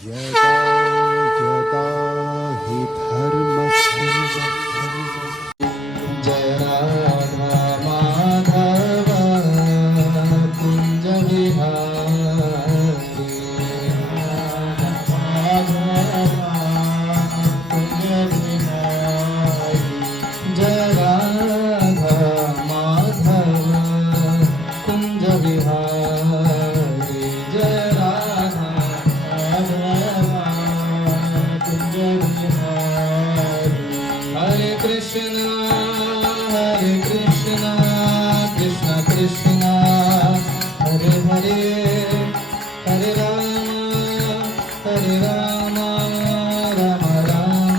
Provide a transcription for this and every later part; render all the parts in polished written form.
यदा यदा हि धर्मस्य जय राधा माधव कुंज विहारी जय राधा माधव कुंज विहारी जय राधा माधव कुंज विहारी हरे कृष्णा कृष्ण कृष्ण हरे हरे हरे राम राम राम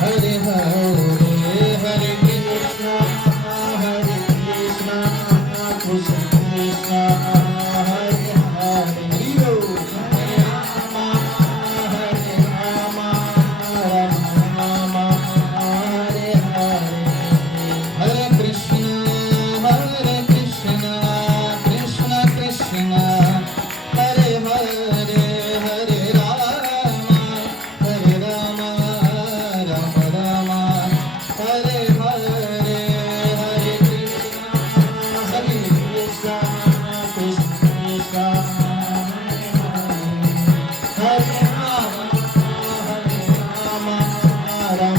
हरे हरे हरे कृष्ण कृष्ण कृष्ण हरे हरे हरे राम राम राम हरे हरे हरे कृष्ण कृष्ण कृष्ण हरे हरे हरे राम राम राम हरे हरे हरे कृष्ण सभी कृष्ण कृष्ण हरे राम राम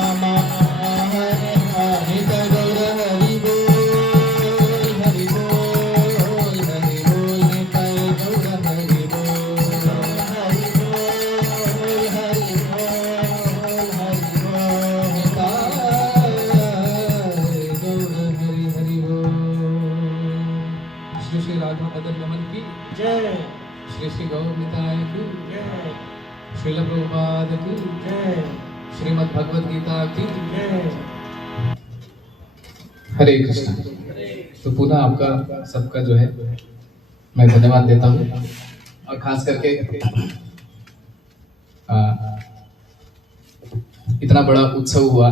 राम हरे हरे गौर हरि बोल हरि बोल हरि बोल निताय गौर हरि बोल हरि बोल हरि बोल हरि बोल निताय गौर हरि हरि बोल। श्री श्री राधा मदन मोहन की जय। श्री श्री गौर निताय की जय। श्रील प्रभुपाद की जय। श्रीमद् भगवद गीता की जय। हरे कृष्ण। तो पुनः आपका सबका जो है मैं धन्यवाद देता हूँ और खास करके इतना बड़ा उत्सव हुआ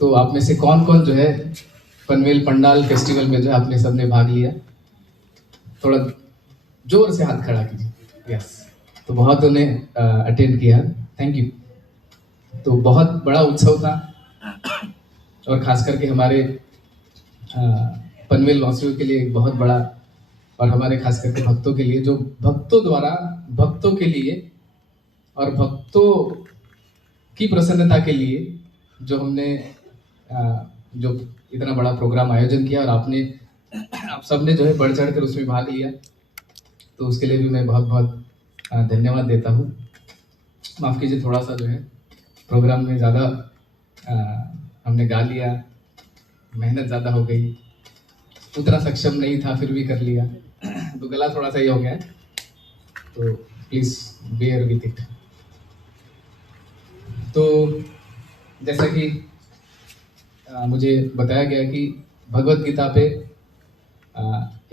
तो आप में से कौन कौन जो है पनवेल पंडाल फेस्टिवल में जो है आपने सबने भाग लिया, थोड़ा जोर से हाथ खड़ा कीजिए। यस, तो बहुत ने अटेंड किया, थैंक यू। तो बहुत बड़ा उत्सव था और खास करके हमारे पनवेल वासियों के लिए एक बहुत बड़ा, और हमारे खास करके भक्तों के लिए, जो भक्तों द्वारा भक्तों के लिए और भक्तों की प्रसन्नता के लिए जो हमने जो इतना बड़ा प्रोग्राम आयोजन किया और आप सबने जो है बढ़ चढ़ कर उसमें भाग लिया, तो उसके लिए भी मैं बहुत बहुत धन्यवाद देता हूँ। माफ़ कीजिए, थोड़ा सा जो है प्रोग्राम में ज़्यादा हमने गा लिया, मेहनत ज़्यादा हो गई, उतना सक्षम नहीं था फिर भी कर लिया, तो गला थोड़ा सा ही हो गया है, तो प्लीज़ बेयर विथ इट। तो जैसा कि मुझे बताया गया कि भगवत गीता पे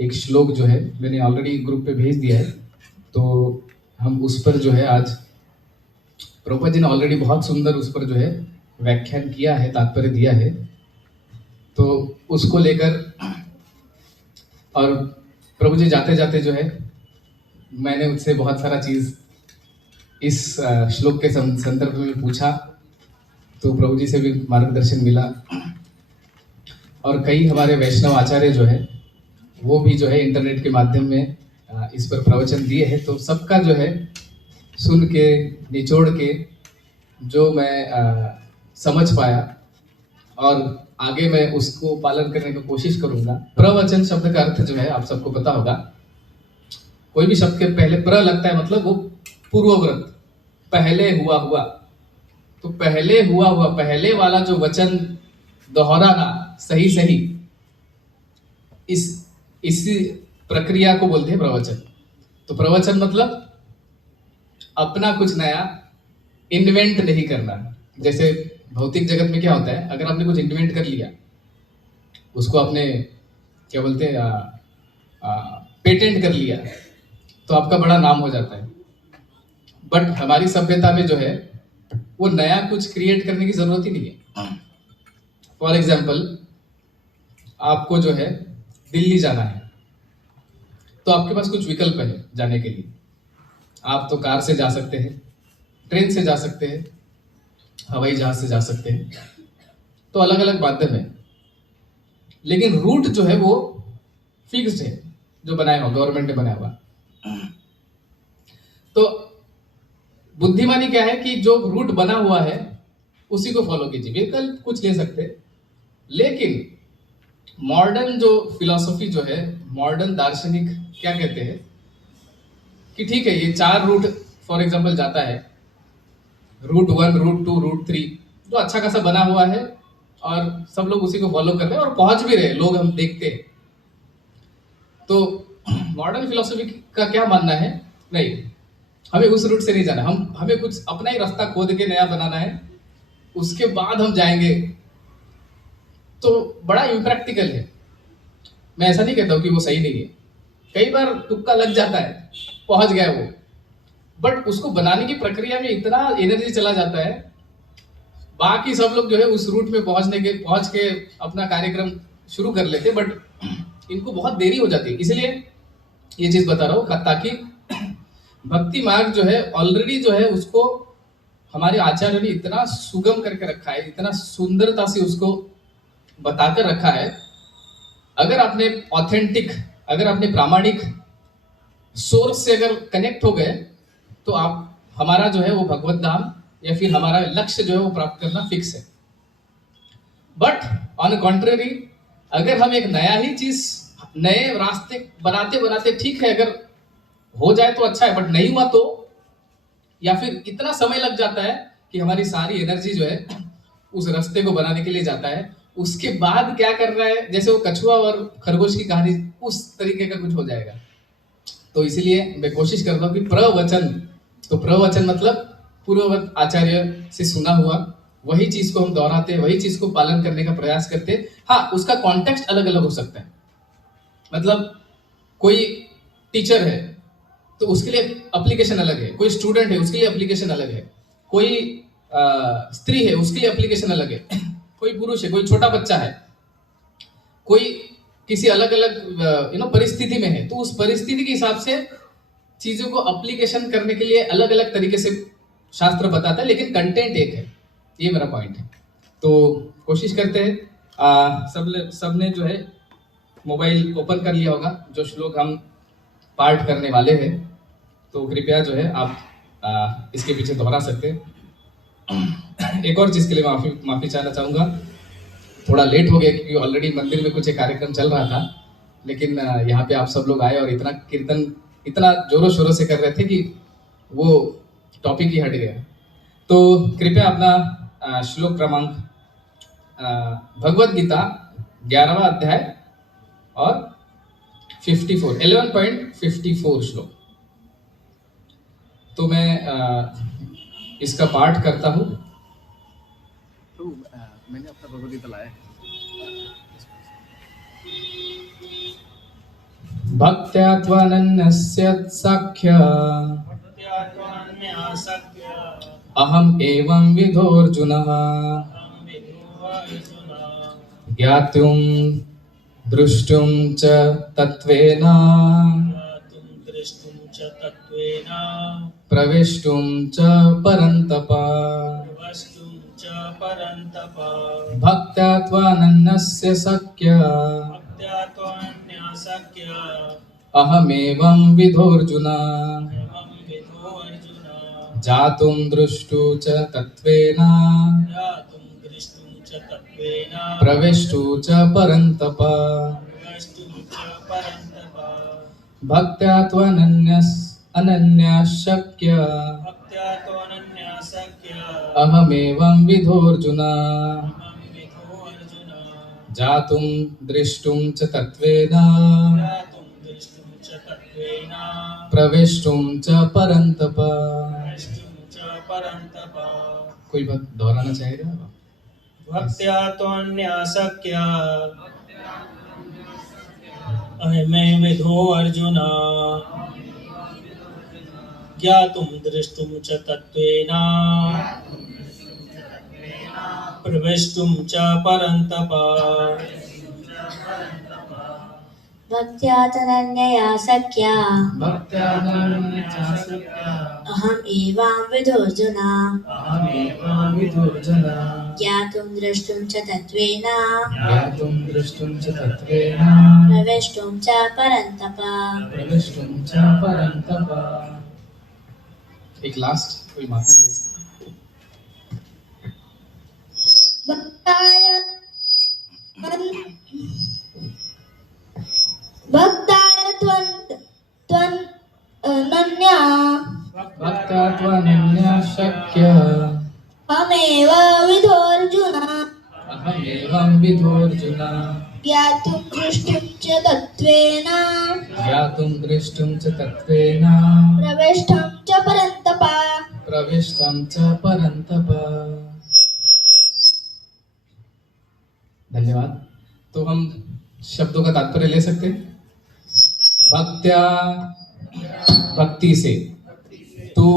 एक श्लोक जो है मैंने ऑलरेडी ग्रुप पे भेज दिया है, तो हम उस पर जो है आज प्रभुपाद जी ने ऑलरेडी बहुत सुंदर उस पर जो है व्याख्यान किया है, तात्पर्य दिया है, तो उसको लेकर और प्रभु जी जाते जाते जो है मैंने उससे बहुत सारा चीज़ इस श्लोक के संदर्भ में पूछा, तो प्रभु जी से भी मार्गदर्शन मिला और कई हमारे वैष्णव आचार्य जो है वो भी जो है इंटरनेट के माध्यम में इस पर प्रवचन दिए हैं, तो सबका जो है सुन के निचोड़ के जो मैं समझ पाया और आगे मैं उसको पालन करने की कोशिश करूंगा। प्रवचन शब्द का अर्थ जो है आप सबको पता होगा, कोई भी शब्द के पहले प्र लगता है मतलब वो पूर्वव्रत, पहले हुआ हुआ, तो पहले हुआ हुआ, पहले वाला जो वचन दोहराना सही सही, इस प्रक्रिया को बोलते हैं प्रवचन। तो प्रवचन मतलब अपना कुछ नया इन्वेंट नहीं करना। जैसे भौतिक जगत में क्या होता है, अगर आपने कुछ इन्वेंट कर लिया, उसको आपने क्या बोलते हैं पेटेंट कर लिया, तो आपका बड़ा नाम हो जाता है। बट हमारी सभ्यता में जो है वो नया कुछ क्रिएट करने की जरूरत ही नहीं है। फॉर एग्जाम्पल, आपको जो है दिल्ली जाना है, तो आपके पास कुछ विकल्प है जाने के लिए। आप तो कार से जा सकते हैं, ट्रेन से जा सकते हैं, हवाई जहाज से जा सकते हैं, तो अलग अलग माध्यम है। लेकिन रूट जो है वो फिक्स्ड है, जो बनाया हुआ गवर्नमेंट ने बनाया हुआ। तो बुद्धिमानी क्या है कि जो रूट बना हुआ है उसी को फॉलो कीजिए। विकल्प कुछ ले सकते हैं, लेकिन मॉडर्न जो फिलॉसफी जो है, मॉडर्न दार्शनिक क्या कहते हैं कि ठीक है, ये 4 रूट फॉर एग्जांपल जाता है, रूट 1, रूट 2, रूट 3, जो अच्छा खासा बना हुआ है और सब लोग उसी को फॉलो कर रहे हैं और पहुंच भी रहे, लोग हम देखते हैं। तो मॉडर्न फिलोसफी का क्या मानना है, नहीं, हमें उस रूट से नहीं जाना, हमें कुछ अपना ही रास्ता खोद के नया बनाना है, उसके बाद हम जाएंगे। तो बड़ा इम्प्रैक्टिकल है। मैं ऐसा नहीं कहता हूँ कि वो सही नहीं है, कई बार तुक्का लग जाता है, पहुंच गया वो, बट उसको बनाने की प्रक्रिया में इतना एनर्जी चला जाता है, बाकी सब लोग जो है उस रूट में पहुंच के अपना कार्यक्रम शुरू कर लेते, बट इनको बहुत देरी हो जाती है। इसलिए ये चीज बता रहा हूँ ताकि भक्ति मार्ग जो है ऑलरेडी जो है उसको हमारे आचार्य ने इतना सुगम करके रखा है, इतना सुंदरता से उसको बताकर रखा है। अगर आपने ऑथेंटिक, अगर आपने प्रामाणिक सोर्स से अगर कनेक्ट हो गए, तो आप हमारा जो है वो भगवत धाम या फिर हमारा लक्ष्य जो है वो प्राप्त करना फिक्स है। बट ऑन कॉन्ट्रेरी, अगर हम एक नया ही चीज, नए रास्ते बनाते बनाते, ठीक है अगर हो जाए तो अच्छा है, बट नहीं हुआ तो, या फिर इतना समय लग जाता है कि हमारी सारी एनर्जी जो है उस रास्ते को बनाने के लिए जाता है, उसके बाद क्या कर रहा है, जैसे वो कछुआ और खरगोश की कहानी, उस तरीके का कुछ हो जाएगा। तो इसीलिए मैं कोशिश करता हूँ कि प्रवचन, तो प्रवचन मतलब पूर्ववत आचार्य से सुना हुआ वही चीज को हम दोहराते हैं, वही चीज को पालन करने का प्रयास करते हैं। हाँ, उसका कॉन्टेक्स्ट अलग अलग हो सकता है, मतलब कोई टीचर है तो उसके लिए एप्लीकेशन अलग है, कोई स्टूडेंट है उसके लिए एप्लीकेशन अलग है, कोई स्त्री है उसके लिए एप्लीकेशन अलग है, कोई पुरुष है, कोई छोटा बच्चा है, कोई किसी अलग अलग परिस्थिति में है, तो उस परिस्थिति के हिसाब से चीजों को एप्लीकेशन करने के लिए अलग अलग तरीके से शास्त्र बताता है, लेकिन कंटेंट एक है। ये मेरा पॉइंट है। तो कोशिश करते हैं, सबने जो है मोबाइल ओपन कर लिया होगा, जो श्लोक हम पाठ करने वाले हैं, तो कृपया जो है आप इसके पीछे दोहरा सकते हैं। एक और चीज के लिए माफी चाहना चाहूंगा, थोड़ा लेट हो गया क्योंकि ऑलरेडी मंदिर में कुछ एक कार्यक्रम चल रहा था, लेकिन यहाँ पे आप सब लोग आए और इतना कीर्तन इतना जोरों शोरों से कर रहे थे कि वो टॉपिक ही हट गया। तो कृपया अपना श्लोक क्रमांक, भगवत गीता 11वां अध्याय और 11.54 श्लोक, तो मैं इसका पाठ करता हूँ। तो मैंने अपना भगवत गीता लाया है। भक्त्या त्वनन्यस्य साख्य अहम एवं विधोऽर्जुनः ज्ञातुं द्रष्टुं च तत्त्वेन प्रवेष्टुं च परन्तप भक्त्या त्वनन्यस्य साख्य अहमेवं विधोऽर्जुन जातुं द्रष्टुं च तत्त्वेन प्रवेष्टुं च परन्तप भक्त्या अनन्यशक्य अहमेवं विधोऽर्जुन जातुं द्रष्टुं च तत्त्वेन प्रवेष्टुं च परन्तप। कोई बात दोहराना चाहेगा? भक्त्या त्वन्यासक्य अहमेव विधो अर्जुन ज्ञातुं द्रष्टुं च तत्त्वेन प्रवेष्टुं च परन्तप भक्त्या तनन्यया सख्या भक्त्यानन्यचासक्त्या अहम् एवांविधोऽर्जुन अहमेवाविधोर्जन ज्ञातुं द्रष्टुं च तत्त्वेन ज्ञातुं दृष्टुं च तत्त्वेन प्रवेष्टुं च परन्तप। प्रविष्टुं च परन्तप। एक लास्ट कोई माता ले सकते भक्ताय त्वनन्या भक्त्या त्वनन्या शक्य अहमेव विधोऽर्जुन अहमेवं विधोऽर्जुन ज्ञातुं दृष्टुं च तत्त्वेन ज्ञातुं दृष्टुं च तत्त्वेन प्रविष्टुं च परन्तप। प्रविष्टं च परन्तप। धन्यवाद। तो हम शब्दों का तात्पर्य ले सकते हैं। भक्त्या भक्ति से, तू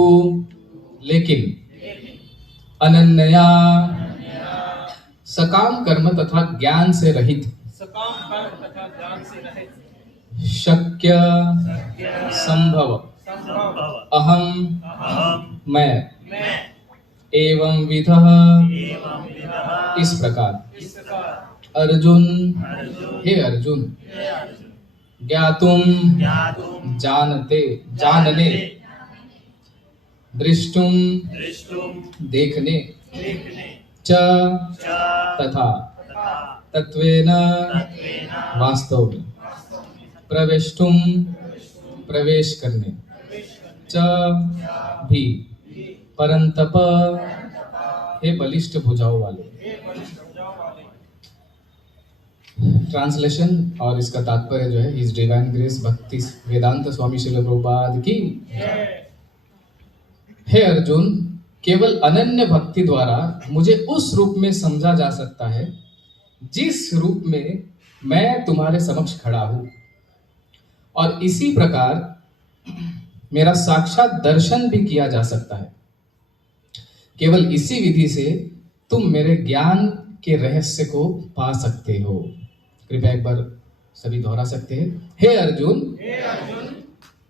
लेकिन, अनन्या सकाम कर्म तथा ज्ञान से रहित, शक्य संभव, अहम मैं, एवं विधः इस प्रकार, अर्जुन हे अर्जुन, ज्ञातुम जानने, दृष्टुम देखने, च तथा, तत्वेन वास्तव में, प्रवेष्टुम प्रवेश करने, च भी, परंतप हे बलिष्ठ भुजाओं वाले। ट्रांसलेशन और इसका तात्पर्य जो है, हिज डिवाइन ग्रेस भक्ति वेदांत स्वामी श्रील प्रभुपाद की। हे अर्जुन, केवल अनन्य भक्ति द्वारा मुझे उस रूप में समझा जा सकता है जिस रूप में मैं तुम्हारे समक्ष खड़ा हूं, और इसी प्रकार मेरा साक्षात दर्शन भी किया जा सकता है। केवल इसी विधि से तुम मेरे ज्ञान के रहस्य को पा सकते हो। कृपया एक बार सभी दोहरा सकते हैं। हे अर्जुन,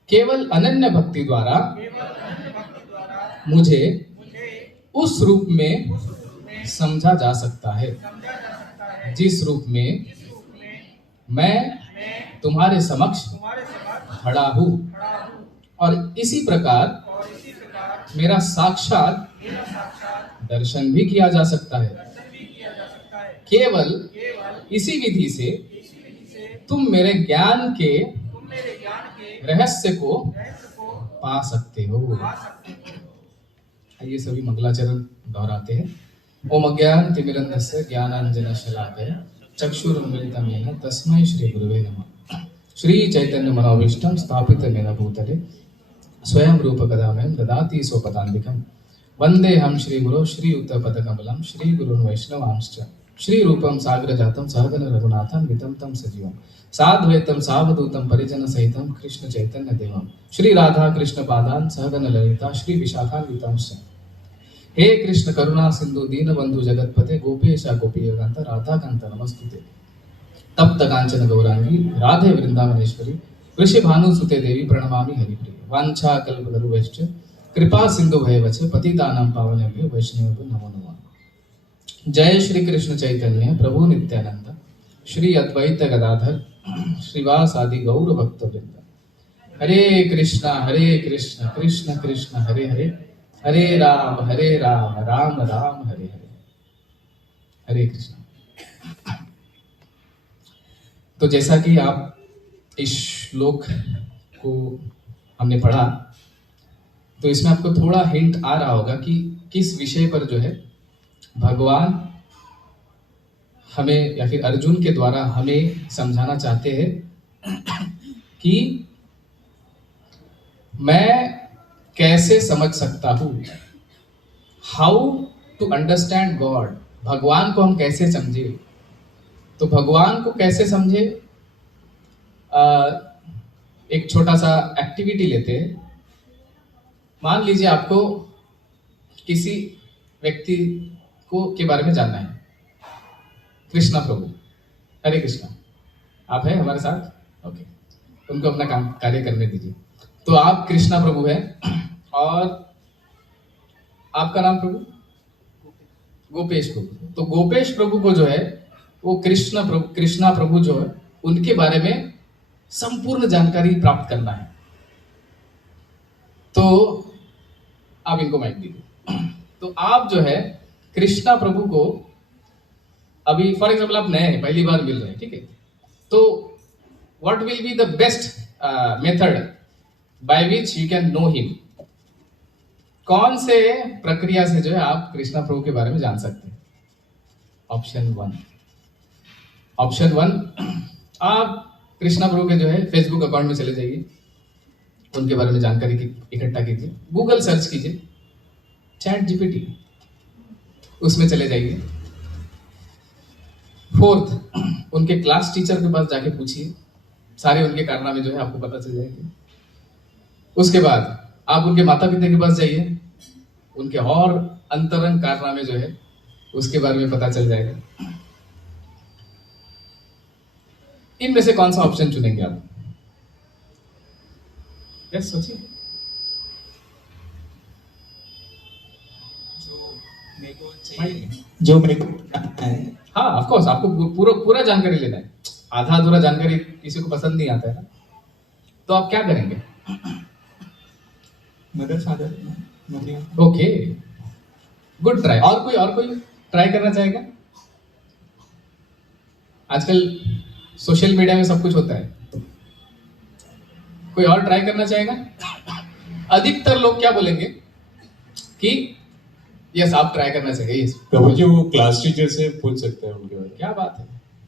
केवल अनन्य भक्ति द्वारा मुझे उस रूप में समझा जा सकता है जिस रूप में मैं तुम्हारे समक्ष खड़ा हूं, और इसी प्रकार मेरा साक्षात दर्शन भी किया जा सकता है। केवल इसी विधि से तुम मेरे ज्ञान के रहस्य को पा सकते हो। आइए सभी मंगलाचरण दोहराते हैं। ओम अज्ञान तिमिरन्धस्य ज्ञानांजनशलाकया चक्षुरुन्मीलितं येन तस्मै श्री गुरुवे नमः। श्री चैतन्य मनोभीष्टं स्थापितं येन भूतले स्वयं रूप कदा मह्यं ददाति स्वपदान्तिकं। वन्देऽहं श्रीगुरो श्रीयुतपदकमलं श्रीगुरुन् वैष्णवांश्च श्रीरूपं साग्रजातं सहगण रघुनाथं वितं तं सजीवं साद्वैतं सावधूतं परिजनसहितं कृष्ण चैतन्य देवं श्री राधा कृष्ण पादान् सहगण ललिता श्री विशाखान्वितांश्च। हे कृष्ण करुणा सिंधु दीनबंधु जगतपते गोपेश गोपीकांत राधाकांत नमस्तुते। तप्त कांचन गौरांगी राधे वृंदावनेश्वरी वृषभानुसुते देवी प्रणमामि हरिप्रिय। वांछा कल्पतरुभ्यश्च कृपा सिंधु भयवच पतितानां पावनेभ्यो वैष्णवेभ्यो नमो नमः। जय श्री कृष्ण चैतन्य प्रभु नित्यानंद श्री अद्वैत गदाधर श्रीवासादि गौर भक्तवृंद। हरे कृष्ण कृष्ण कृष्ण हरे हरे, हरे राम राम राम हरे हरे। हरे कृष्ण। तो जैसा कि आप इस श्लोक को हमने पढ़ा, तो इसमें आपको थोड़ा हिंट आ रहा होगा कि किस विषय पर जो है भगवान हमें या फिर अर्जुन के द्वारा हमें समझाना चाहते हैं कि मैं कैसे समझ सकता हूं, हाउ टू अंडरस्टैंड गॉड। भगवान को हम कैसे समझे, तो भगवान को कैसे समझे, एक छोटा सा एक्टिविटी लेते हैं। मान लीजिए आपको किसी व्यक्ति को के बारे में जानना है। कृष्णा प्रभु, हरे कृष्णा, आप हैं हमारे साथ? ओके, उनको अपना काम कार्य करने दीजिए। तो आप कृष्णा प्रभु हैं और आपका नाम प्रभु गोपेश प्रभु। तो गोपेश प्रभु को जो है वो कृष्णा प्रभु जो है उनके बारे में संपूर्ण जानकारी प्राप्त करना है। तो आप इनको माइक दीजिए। तो आप जो है कृष्णा प्रभु को अभी फॉर एग्जाम्पल आप नए हैं, पहली बार मिल रहे हैं, ठीक है? तो what will be the best method by which you can know him? कौन से प्रक्रिया से जो है आप कृष्णा प्रभु के बारे में जान सकते हैं? ऑप्शन वन, आप कृष्णा प्रभु के जो है फेसबुक अकाउंट में चले जाइए, उनके बारे में जानकारी इकट्ठा कीजिए, गूगल सर्च कीजिए, चैट जीपीटी उसमें चले जाइए। फोर्थ, उनके क्लास टीचर के पास जाके पूछिए, सारे उनके कारनामे जो है आपको पता चल जाएंगे। उसके बाद आप उनके माता पिता के पास जाइए, उनके और अंतरंग कारनामे जो है उसके बारे में पता चल जाएगा। इनमें से कौन सा ऑप्शन चुनेंगे आप? यस, सोचिए। जो मेरे को जानना है। हाँ, ऑफ कोर्स आपको पूरा जानकारी लेना है। आधा अधूरा जानकारी किसी को पसंद नहीं आता है ना, तो आप क्या करेंगे? Mother father. Okay, good try. और कोई ट्राई करना चाहेगा? आजकल सोशल मीडिया में सब कुछ होता है, कोई और ट्राई करना चाहेगा? अधिकतर लोग क्या बोलेंगे कि यस, आप ट्राई करना चाहिए। यस प्रभु जी, वो क्लास टीचर से पूछ सकते हैं उनके बारे में। क्या बात है,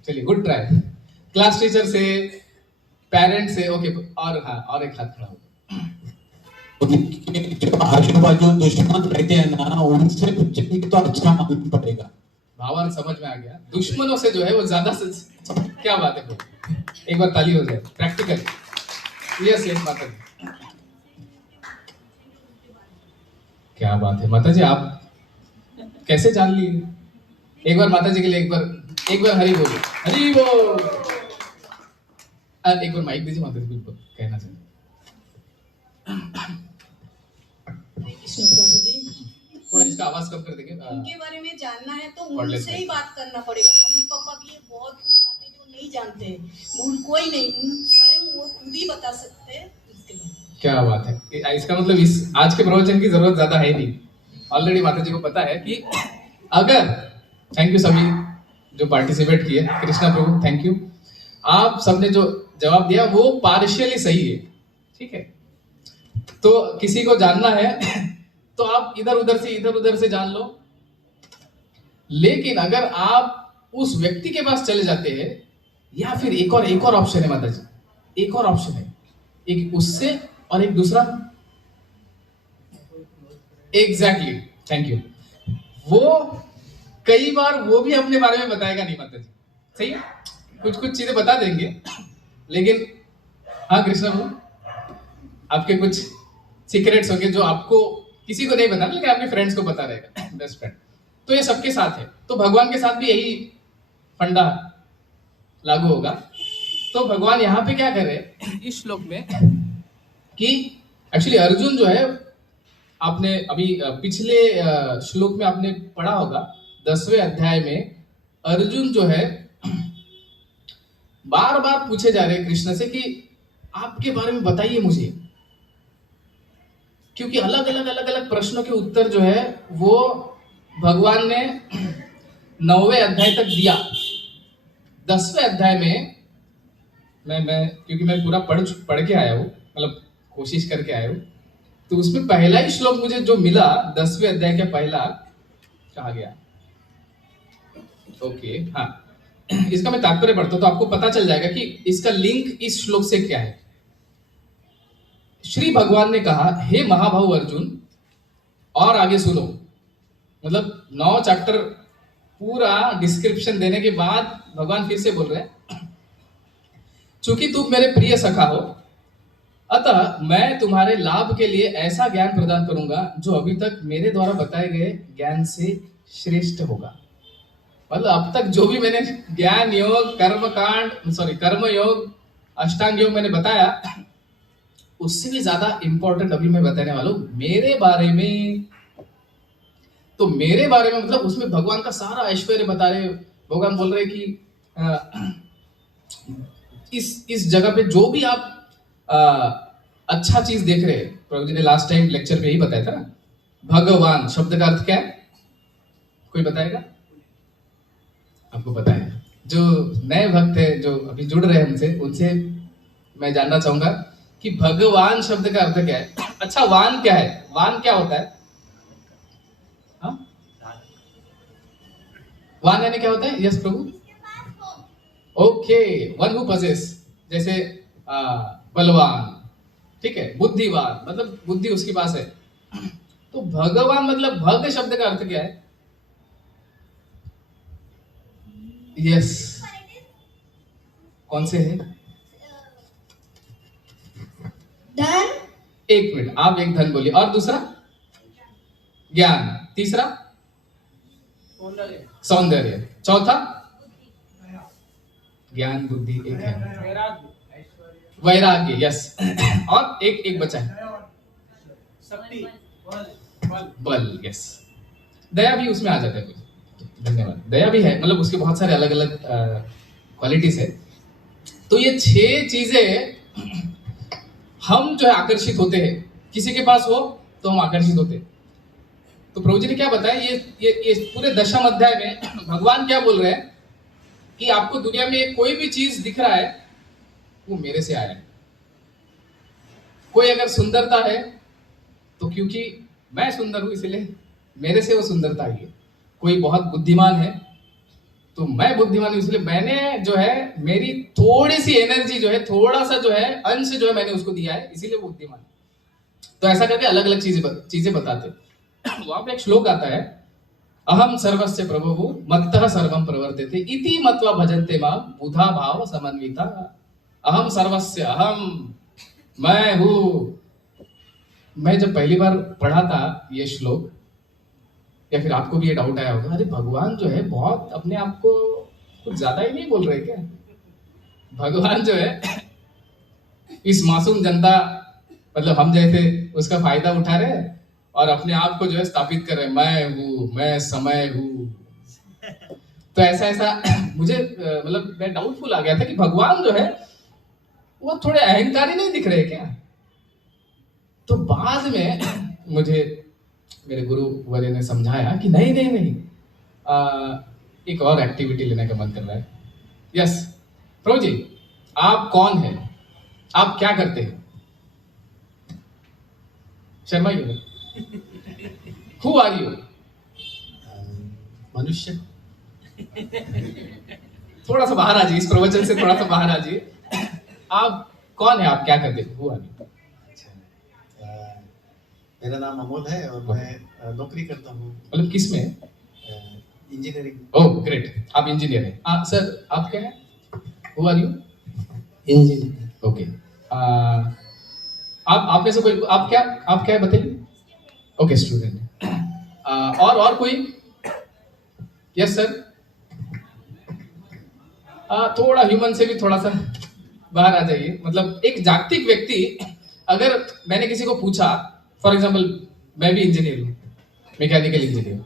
चलिए गुड ट्राई। क्लास टीचर से, पेरेंट से, ओके। और हाँ, और एक हाथ खड़ा हो। आजू बाजू दुश्मन रहते हैं ना, उनसे पूछेंगे तो अच्छा मालूम पड़ेगा। भावार्थ समझ में आ गया। दुश्मनों से जो है वो ज्यादा से क्या बात है, एक बार ताली हो जाए। प्रैक्टिकल, यस माता जी, क्या बात है माता जी, आप कैसे जान लिए? एक बार माता जी के लिए एक बार हरि बोलो, हरि बोल। एक बार माइक दीजिए माता जी, बिल्कुल कहना चाहिए। कृष्ण प्रभु जी, थोड़ा इसका आवाज कम कर देंगे। उनके बारे में जानना है तो और let's उनसे ही go. बात करना पड़ेगा। मम्मी पापा की बहुत कुछ बातें जो नहीं जानते हैं, कोई नहीं, स्वयं वो खुद ही बता सकते हैं इसके बारे में। क्या बात है, इसका मतलब इस आज के प्रवचन की जरूरत ज्यादा है नहीं। ऑलरेडी माता जी को पता है कि अगर, थैंक यू सभी जो पार्टिसिपेट किए, कृष्णा प्रभु थैंक यू, आप सबने जो जवाब दिया वो पार्शियली सही है, ठीक है? तो किसी को जानना है तो आप इधर उधर से जान लो। लेकिन अगर आप उस व्यक्ति के पास चले जाते हैं, या फिर एक और ऑप्शन है माता जी, एक और ऑप्शन है, एक उससे और एक दूसरा, एग्जैक्टली, थैंक यू। वो कई बार वो भी अपने बारे में बताएगा नहीं माता जी, सही है? कुछ चीजें बता देंगे, लेकिन हाँ कृष्णा बाबू, आपके कुछ सीक्रेट्स होंगे जो आपको किसी को नहीं बताना, लेकिन आपके फ्रेंड्स को पता रहेगा, बेस्ट फ्रेंड। तो ये सबके साथ है, तो भगवान के साथ भी यही फंडा लागू होगा। तो भगवान यहाँ पे क्या कर रहे हैं इस श्लोक में कि एक्चुअली अर्जुन जो है, आपने अभी पिछले श्लोक में आपने पढ़ा होगा 10वें अध्याय में, अर्जुन जो है बार बार पूछे जा रहे हैं कृष्ण से कि आपके बारे में बताइए मुझे, क्योंकि अलग अलग प्रश्नों के उत्तर जो है वो भगवान ने 9वें अध्याय तक दिया। 10वें अध्याय में मैं क्योंकि मैं पूरा पढ़ के आया हूँ, मतलब कोशिश करके आया हूँ, तो उसमें पहला ही श्लोक मुझे जो मिला 10वें अध्याय का पहला, कहा गया, ओके हाँ, इसका मैं तात्पर्य पढ़ता हूं तो आपको पता चल जाएगा कि इसका लिंक इस श्लोक से क्या है। श्री भगवान ने कहा, हे महाभाव अर्जुन, और आगे सुनो, मतलब 9 चैप्टर पूरा डिस्क्रिप्शन देने के बाद भगवान फिर से बोल रहे हैं, चूंकि तुम मेरे प्रिय सखा हो, अतः मैं तुम्हारे लाभ के लिए ऐसा ज्ञान प्रदान करूंगा जो अभी तक मेरे द्वारा बताए गए ज्ञान से श्रेष्ठ होगा। मतलब अब तक जो भी मैंने ज्ञान योग, कर्म योग अष्टांग योग मैंने बताया, उससे भी ज्यादा इंपॉर्टेंट अभी मैं बताने वाला हूं मेरे बारे में। तो मेरे बारे में मतलब उसमें भगवान का सारा ऐश्वर्य बता रहे। भगवान बोल रहे कि इस जगह पे जो भी आप अच्छा चीज देख रहे हैं, प्रभु जी ने लास्ट टाइम लेक्चर पे ही बताया था ना, भगवान शब्द का अर्थ क्या है, कोई बताएगा? आपको पता है? जो नए भक्त है जो अभी जुड़ रहे हैं हमसे, उनसे मैं जानना चाहूंगा कि भगवान शब्द का अर्थ क्या है। अच्छा, वान क्या है? वान क्या होता है? हाँ? वान यानी क्या होता है? Yes Prabhu. Okay, one who possess, जैसे बलवान, ठीक है, बुद्धिवान, मतलब बुद्धि उसके पास है। तो भगवान मतलब भग शब्द का अर्थ क्या है? यस, कौन से है? धन, एक मिनट, आप एक धन बोलिए, और दूसरा ज्ञान, तीसरा सौंदर्य, चौथा ज्ञान बुद्धि, एक है वैराग्य, यस, और एक बचा है बल, यस। दया भी उसमें आ जाता है कुछ, धन्यवाद। दया भी है, मतलब उसके बहुत सारे अलग अलग क्वालिटीज है। तो ये 6 चीजें हम जो है आकर्षित होते हैं, किसी के पास हो तो हम आकर्षित होते हैं। तो प्रभु जी ने क्या बताया, ये पूरे दशम अध्याय में भगवान क्या बोल रहे हैं कि आपको दुनिया में कोई भी चीज दिख रहा है वो मेरे से आया है। कोई अगर सुंदरता है तो क्योंकि मैं सुंदर हूं इसलिए मेरे से वो सुंदरता आई है। कोई बहुत बुद्धिमान है तो मैं बुद्धिमान हूं इसलिए मैंने जो है मेरी थोड़ी सी एनर्जी जो है, थोड़ा सा जो है अंश जो है मैंने उसको दिया है, इसीलिए वो बुद्धिमान है। तो ऐसा करके अलग अलग चीजें बताते। वहां पे एक श्लोक आता है, अहम सर्वस्य प्रभुः मत्तः सर्वं प्रवर्तते इति मत्वा भजन्ते मां बुधा भाव समन्विता। अहम सर्वस्य, अहम मैं हूं। मैं जब पहली बार पढ़ा था ये श्लोक, या फिर आपको भी ये डाउट आया होगा, अरे भगवान जो है बहुत अपने आप को कुछ ज्यादा ही नहीं बोल रहे क्या? भगवान जो है इस मासूम जनता, मतलब हम जैसे, उसका फायदा उठा रहे हैं और अपने आप को जो है स्थापित कर रहे हैं, मैं हूँ, मैं समय हूँ। तो ऐसा मुझे मतलब मैं डाउटफुल आ गया था कि भगवान जो है वो थोड़े अहंकारी नहीं दिख रहे क्या? तो बाद में मुझे मेरे गुरु वर्य ने समझाया कि नहीं, एक और एक्टिविटी लेने का मन कर रहा है। यस प्रभु जी, आप कौन है, आप क्या करते हैं? Sharma you, who are you? मनुष्य। थोड़ा सा बाहर आ जाइए, इस प्रवचन से थोड़ा सा बाहर आ जाइए। आप कौन है, आप क्या करते हैं? Who are you? मेरा नाम अमोल है और मैं नौकरी करता हूँ। मतलब किस में? इंजीनियरिंग। ओह ग्रेट, आप इंजीनियर हैं। हाँ सर, आप क्या है? Who are you? Engineer. Okay, आप में से कोई, आप क्या है बताइए? Okay, student. और कोई? Yes sir. थोड़ा ह्यूमन से भी थोड़ा सा बाहर आ जाइए। मतलब एक जागतिक व्यक्ति, अगर मैंने किसी को पूछा, फॉर एग्जाम्पल मैं भी इंजीनियर हूँ, मैकेनिकल इंजीनियर,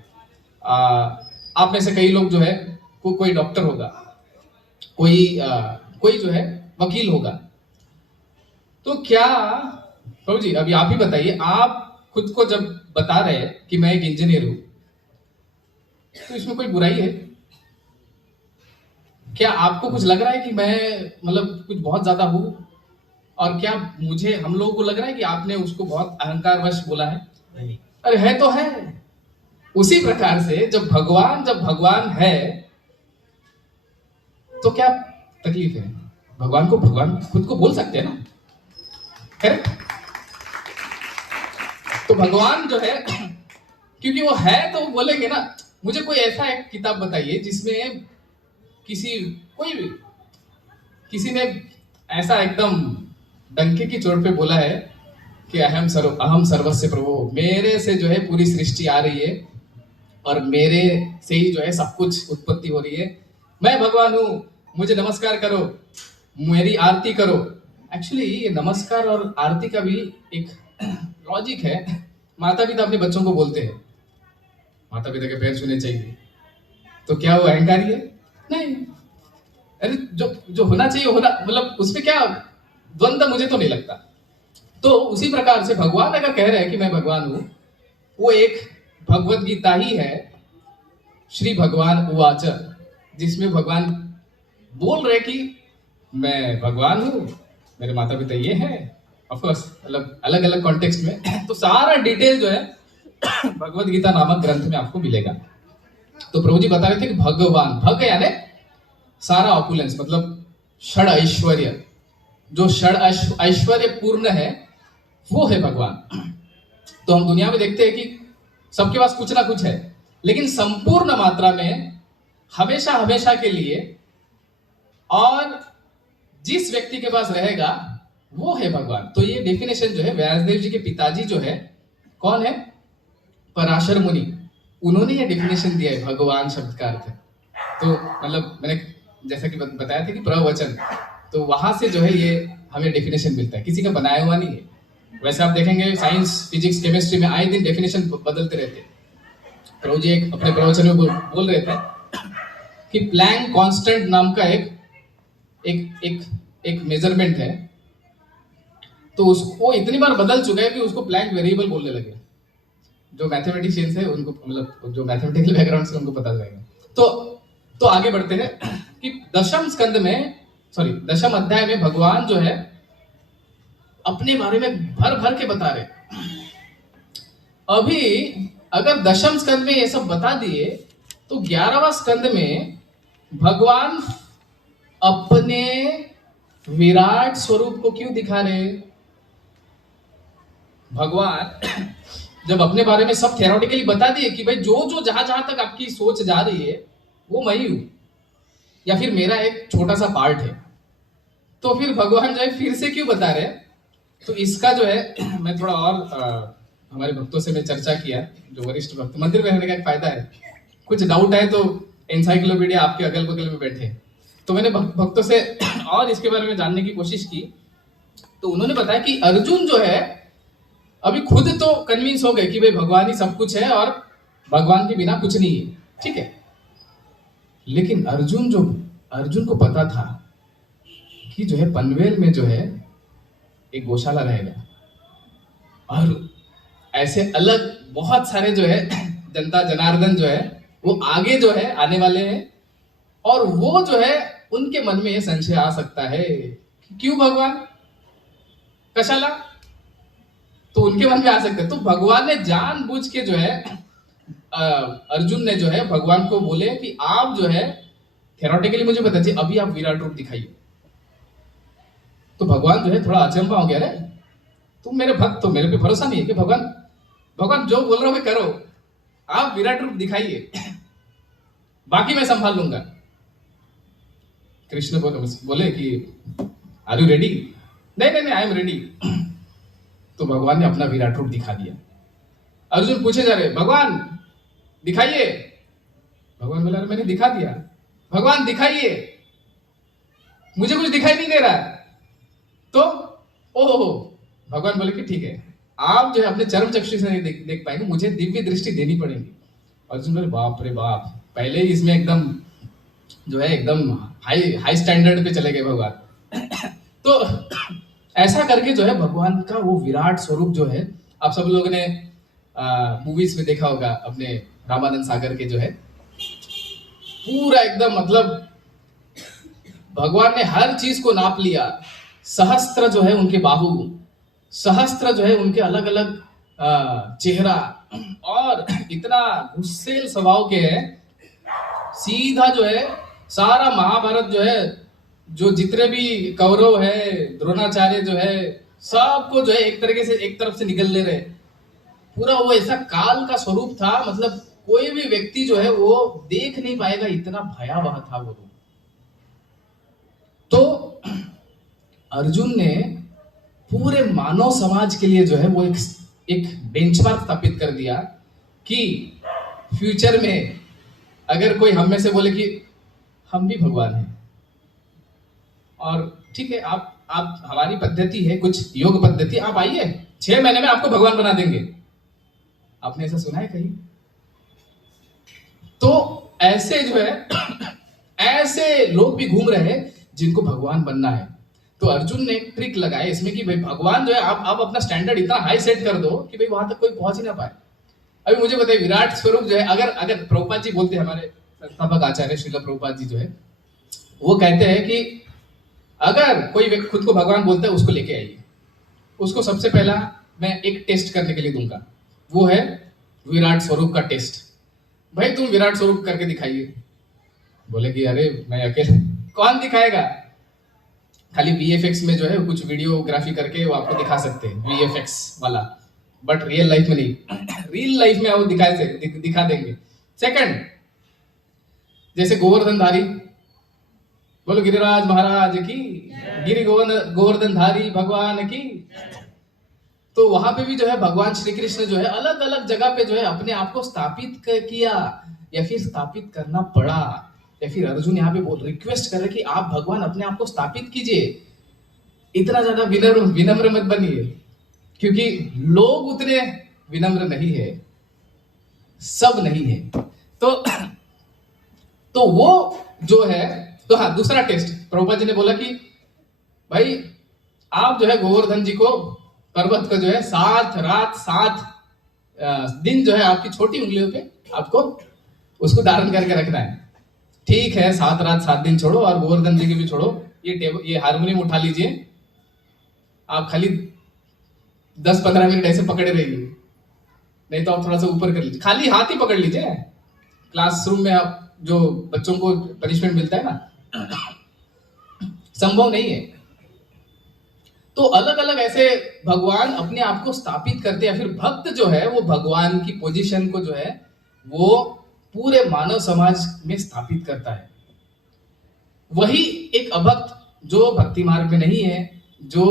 आप में से कई लोग जो है कोई डॉक्टर होगा, कोई जो है वकील होगा। तो क्या प्रभु जी अभी आप ही बताइए, आप खुद को जब बता रहे हैं कि मैं एक इंजीनियर हूं, तो इसमें कोई बुराई है क्या? आपको कुछ लग रहा है कि मैं मतलब कुछ बहुत ज्यादा हूं? और क्या मुझे, हम लोगों को लग रहा है कि आपने उसको बहुत अहंकारवश बोला है? नहीं। अरे है तो है। उसी प्रकार से जब भगवान है तो क्या तकलीफ है? भगवान खुद को बोल सकते हैं ना, करेक्ट? तो भगवान जो है क्योंकि वो है तो वो बोलेंगे ना। मुझे कोई ऐसा एक किताब बताइए जिसमें किसी ने ऐसा एकदम डंके की चोट पे बोला है कि अहम सर्वस्य प्रभु, मेरे से जो है पूरी सृष्टि आ रही है और मेरे से ही जो है सब कुछ उत्पत्ति हो रही है, मैं भगवान हूँ, मुझे नमस्कार करो, मेरी आरती करो। एक्चुअली ये नमस्कार और आरती का भी एक लॉजिक है। माता पिता अपने बच्चों को बोलते हैं माता पिता के पैर छूने चाहिए, तो क्या वो अहंकारी है? नहीं। अरे जो जो होना चाहिए होना, मतलब उसमें क्या द्वंद्व, मुझे तो नहीं लगता। तो उसी प्रकार से भगवान अगर कह रहे हैं कि मैं भगवान हूं, वो एक भगवत गीता ही है, श्री भगवान उवाच, जिसमें भगवान बोल रहे कि मैं भगवान हूं, मेरे माता पिता ये हैं, ऑफ कोर्स मतलब अलग अलग कॉन्टेक्स्ट में। तो सारा डिटेल जो है भगवत गीता नामक ग्रंथ में आपको मिलेगा। तो प्रभु जी बता रहे थे कि भगवान, भग यानी सारा ऑपुलेंस, मतलब षड ऐश्वर्य, जो षड ऐश्वर्य पूर्ण है वो है भगवान। तो हम दुनिया में देखते हैं कि सबके पास कुछ ना कुछ है, लेकिन संपूर्ण मात्रा में हमेशा हमेशा के लिए, और जिस व्यक्ति के पास रहेगा वो है भगवान। तो ये डेफिनेशन जो है व्यासदेव जी के पिताजी जो है, कौन है? पराशर मुनि, उन्होंने ये डेफिनेशन दिया है भगवान शब्द का अर्थ। तो मतलब मैंने जैसा कि बताया था कि प्रवचन, तो वहां से जो है ये हमें डेफिनेशन मिलता है, किसी का बनाया हुआ नहीं है। वैसे आप देखेंगे साइंस, फिजिक्स, केमिस्ट्री में आए दिन डेफिनेशन बदलते रहते हैं। प्रभु जी एक अपने प्रवचन में बोल रहे थे कि प्लैंक कांस्टेंट नाम का एक मेजरमेंट है, तो उसको इतनी बार बदल चुका है कि उसको प्लैंक वेरिएबल बोलने लगे। जो मैथमेटिशियंस है उनको, मतलब जो मैथमेटिकल बैकग्राउंड से उनको पता चलेगा। तो आगे बढ़ते हैं कि दशम अध्याय में भगवान जो है अपने बारे में भर भर के बता रहे। अभी अगर दशम स्कंद में ये सब बता दिए, तो 11वां स्कंद में भगवान अपने विराट स्वरूप को क्यों दिखा रहे? भगवान जब अपने बारे में सब थ्योरेटिकली बता दिए कि भाई जो जहां जहां तक आपकी सोच जा रही है वो मैं ही हूं, या फिर मेरा एक छोटा सा पार्ट है, तो फिर भगवान जो है फिर से क्यों बता रहे? तो इसका जो है मैं थोड़ा और हमारे भक्तों से मैं चर्चा किया, जो वरिष्ठ भक्त, मंदिर में रहने का एक फायदा है, कुछ डाउट है तो एनसाइक्लोपीडिया आपके अगल बगल में बैठे। तो मैंने भक्तों से और इसके बारे में जानने की कोशिश की, तो उन्होंने बताया कि अर्जुन जो है अभी खुद तो कन्विंस हो गए कि भाई भगवान ही सब कुछ है और भगवान के बिना कुछ नहीं है, ठीक है। लेकिन अर्जुन को पता था कि जो है पनवेल में जो है एक गौशाला रहेगा, और ऐसे अलग बहुत सारे जो है जनता जनार्दन जो है वो आगे जो है आने वाले हैं, और वो जो है उनके मन में ये संशय आ सकता है कि क्यों भगवान कशाला, तो उनके मन में आ सकता है। तो भगवान ने जानबूझ के जो है अर्जुन ने जो है भगवान को बोले कि आप जो है थ्योरेटिकली मुझे पता चाहिए, अभी आप विराट रूप दिखाइए। तो भगवान जो है थोड़ा अचंभा हो गया, रे तुम मेरे भक्त हो, मेरे पे भरोसा नहीं है कि भगवान जो बोल रहा हो मैं करो, आप विराट रूप दिखाइए, बाकी मैं संभाल लूंगा। कृष्ण बोले कि आर यू रेडी? नहीं आई एम रेडी। तो भगवान ने अपना विराट रूप दिखा दिया। अर्जुन पूछे जा रहे भगवान दिखाइए, भगवान बोला मैंने दिखा दिया। भगवान दिखाइए, मुझे कुछ दिखाई नहीं दे रहा है। तो ओहो, भगवान बोले कि ठीक है, आप जो है अपने चरम चक्षु से नहीं देख पाएंगे, मुझे दिव्य दृष्टि देनी पड़ेगी। अर्जुन बोले बाप रे बाप, पहले ही इसमें एकदम जो है एकदम हाई स्टैंडर्ड पे चले गए भगवान। तो ऐसा करके जो है भगवान का वो विराट स्वरूप जो है, आप सब लोगों ने मूवीज में देखा होगा अपने रामानंद सागर के जो है, पूरा एकदम मतलब भगवान ने हर चीज को नाप लिया। सहस्त्र जो है उनके बाहु, सहस्त्र जो है उनके अलग अलग चेहरा, और इतना गुस्सेल स्वभाव के है। सीधा जो है सारा महाभारत जो है, जो जितने भी कौरव है, द्रोणाचार्य जो है, सबको जो है एक तरीके से एक तरफ से निकल ले रहे। पूरा वो ऐसा काल का स्वरूप था, मतलब कोई भी व्यक्ति जो है वो देख नहीं पाएगा, इतना भयावह था वो। तो अर्जुन ने पूरे मानव समाज के लिए जो है वो एक बेंचमार्क स्थापित कर दिया कि फ्यूचर में अगर कोई हम में से बोले कि हम भी भगवान हैं, और ठीक है, आप हमारी पद्धति है, कुछ योग पद्धति, आप आइए 6 महीने में आपको भगवान बना देंगे। आपने ऐसा सुना है कहीं? तो ऐसे जो है ऐसे लोग भी घूम रहे हैं जिनको भगवान बनना है। तो अर्जुन ने एक ट्रिक लगाया इसमें कि भाई भगवान जो है, आप अपना स्टैंडर्ड इतना हाई सेट कर दो कि भाई वहां तक कोई पहुंच ही ना पाए। अभी मुझे बताइए, विराट स्वरूप जो है, अगर प्रभुपाद जी बोलते हैं, हमारे संस्थापक आचार्य श्रील प्रभुपाद जी जो है, वो कहते हैं कि अगर कोई व्यक्ति खुद को भगवान बोलता है, उसको लेके आइए, उसको सबसे पहला मैं एक टेस्ट करने के लिए दूंगा, वो है विराट स्वरूप का टेस्ट। भाई तुम विराट स्वरूप करके दिखाइए। बोले कि अरे मैं अकेले, कौन दिखाएगा? खाली VFX में जो है कुछ वीडियोग्राफी करके वो आपको दिखा सकते हैं, VFX वाला, बट रियल लाइफ में नहीं। रियल लाइफ में वो दिखा देंगे। सेकंड, जैसे गोवर्धनधारी, बोलो गिरिराज महाराज की, गिरि गोवर्धनधारी भगवान की। तो वहां पे भी जो है भगवान श्री कृष्ण जो है अलग अलग जगह पे जो है अपने आप को स्थापित किया, या फिर स्थापित करना पड़ा, या फिर अर्जुन यहाँ पे बोल रिक्वेस्ट कर रहे कि आप भगवान अपने आप को स्थापित कीजिए। इतना ज्यादा विनम्र मत बनिए, क्योंकि लोग उतने विनम्र नहीं है, सब नहीं है। तो वो जो है, तो हाँ, दूसरा टेस्ट प्रभुपाद जी ने बोला कि भाई आप जो है गोवर्धन जी को, पर्वत को जो है 7 रात 7 दिन जो है आपकी छोटी उंगलियों पे आपको उसको धारण करके रखना है। ठीक है, 7 रात 7 दिन छोड़ो, और गोवर्धन जी की भी छोड़ो, ये हारमोनियम उठा लीजिए, आप खाली 10-15 मिनट ऐसे पकड़े रहिए, नहीं तो आप थोड़ा सा ऊपर कर लीजिए, खाली हाथ ही पकड़ लीजिए। क्लासरूम में आप जो बच्चों को पनिशमेंट मिलता है ना, संभव नहीं है। तो अलग अलग ऐसे भगवान अपने आप को स्थापित करते हैं, या फिर भक्त जो है वो भगवान की पोजीशन को जो है वो पूरे मानव समाज में स्थापित करता है। वही एक अभक्त जो भक्ति मार्ग में नहीं है, जो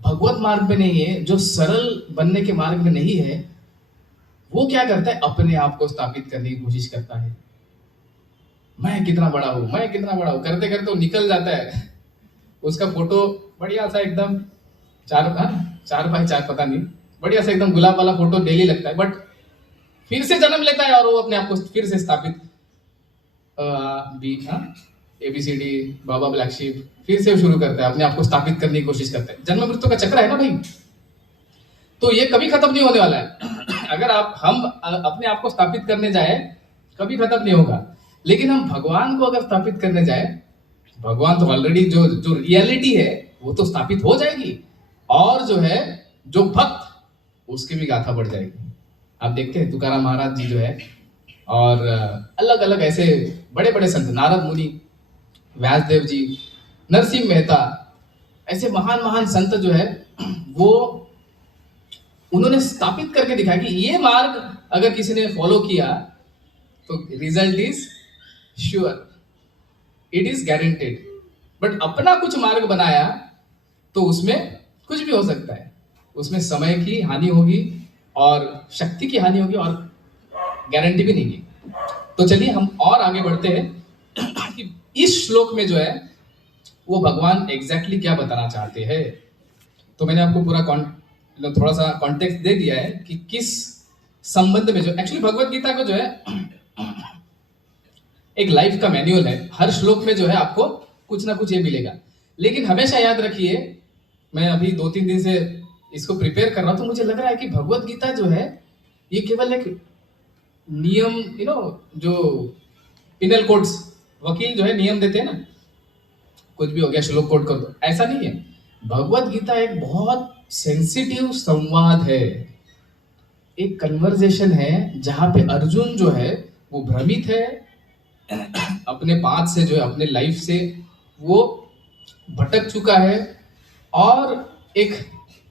भगवत मार्ग में नहीं है, जो सरल बनने के मार्ग में नहीं है, वो क्या करता है? अपने आप को स्थापित करने की कोशिश करता है। मैं कितना बड़ा हूं, मैं कितना बड़ा हूं, करते करते वो निकल जाता है। उसका फोटो बढ़िया सा एकदम 4x4 पता नहीं, बढ़िया सा एकदम गुलाब वाला फोटो डेली लगता है, बट फिर से जन्म लेता है और वो अपने आप को फिर से स्थापित, ABCD बाबा ब्लैक शीप, फिर से शुरू करता है, अपने आप को स्थापित करने की कोशिश करता है। जन्म मृत्यु का चक्र है ना भाई, तो ये कभी खत्म नहीं होने वाला है। अगर हम अपने आप को स्थापित करने जाए, कभी खत्म नहीं होगा। लेकिन हम भगवान को अगर स्थापित करने जाए, भगवान तो ऑलरेडी जो रियलिटी है वो तो स्थापित हो जाएगी, और जो है जो भक्त, उसकी भी गाथा बढ़ जाएगी। आप देखते हैं तुकाराम महाराज जी जो है, और अलग अलग ऐसे बड़े बड़े संत, नारद मुनि, व्यासदेव जी, नरसिंह मेहता, ऐसे महान महान संत जो है वो उन्होंने स्थापित करके दिखाया कि ये मार्ग अगर किसी ने फॉलो किया तो result is sure, it is guaranteed. But अपना कुछ मार्ग बनाया तो उसमें कुछ भी हो सकता है, उसमें समय की हानि होगी और शक्ति की हानि होगी, और गारंटी भी नहीं है। तो चलिए हम और आगे बढ़ते हैं कि इस श्लोक में जो है वो भगवान एग्जैक्टली क्या बताना चाहते हैं। तो मैंने आपको पूरा थोड़ा सा कॉन्टेक्स्ट दे दिया है कि किस संबंध में, जो एक्चुअली भगवत गीता को जो है एक लाइफ का मैन्युअल है। हर श्लोक में जो है आपको कुछ ना कुछ ये मिलेगा। लेकिन हमेशा याद रखिए, मैं अभी 2-3 दिन से इसको प्रिपेयर कर रहा हूं, तो मुझे लग रहा है कि भगवत गीता जो है ये केवल एक नियम, जो पिनल कोड्स, वकील जो है नियम देते हैं ना, कुछ भी हो गया श्लोक कोड कर दो, ऐसा नहीं है। भगवत गीता एक बहुत सेंसिटिव संवाद है, एक कन्वर्सेशन है, जहां पे अर्जुन जो है वो भ्रमित है, अपने पाथ से जो है, अपने लाइफ से वो भटक चुका है, और एक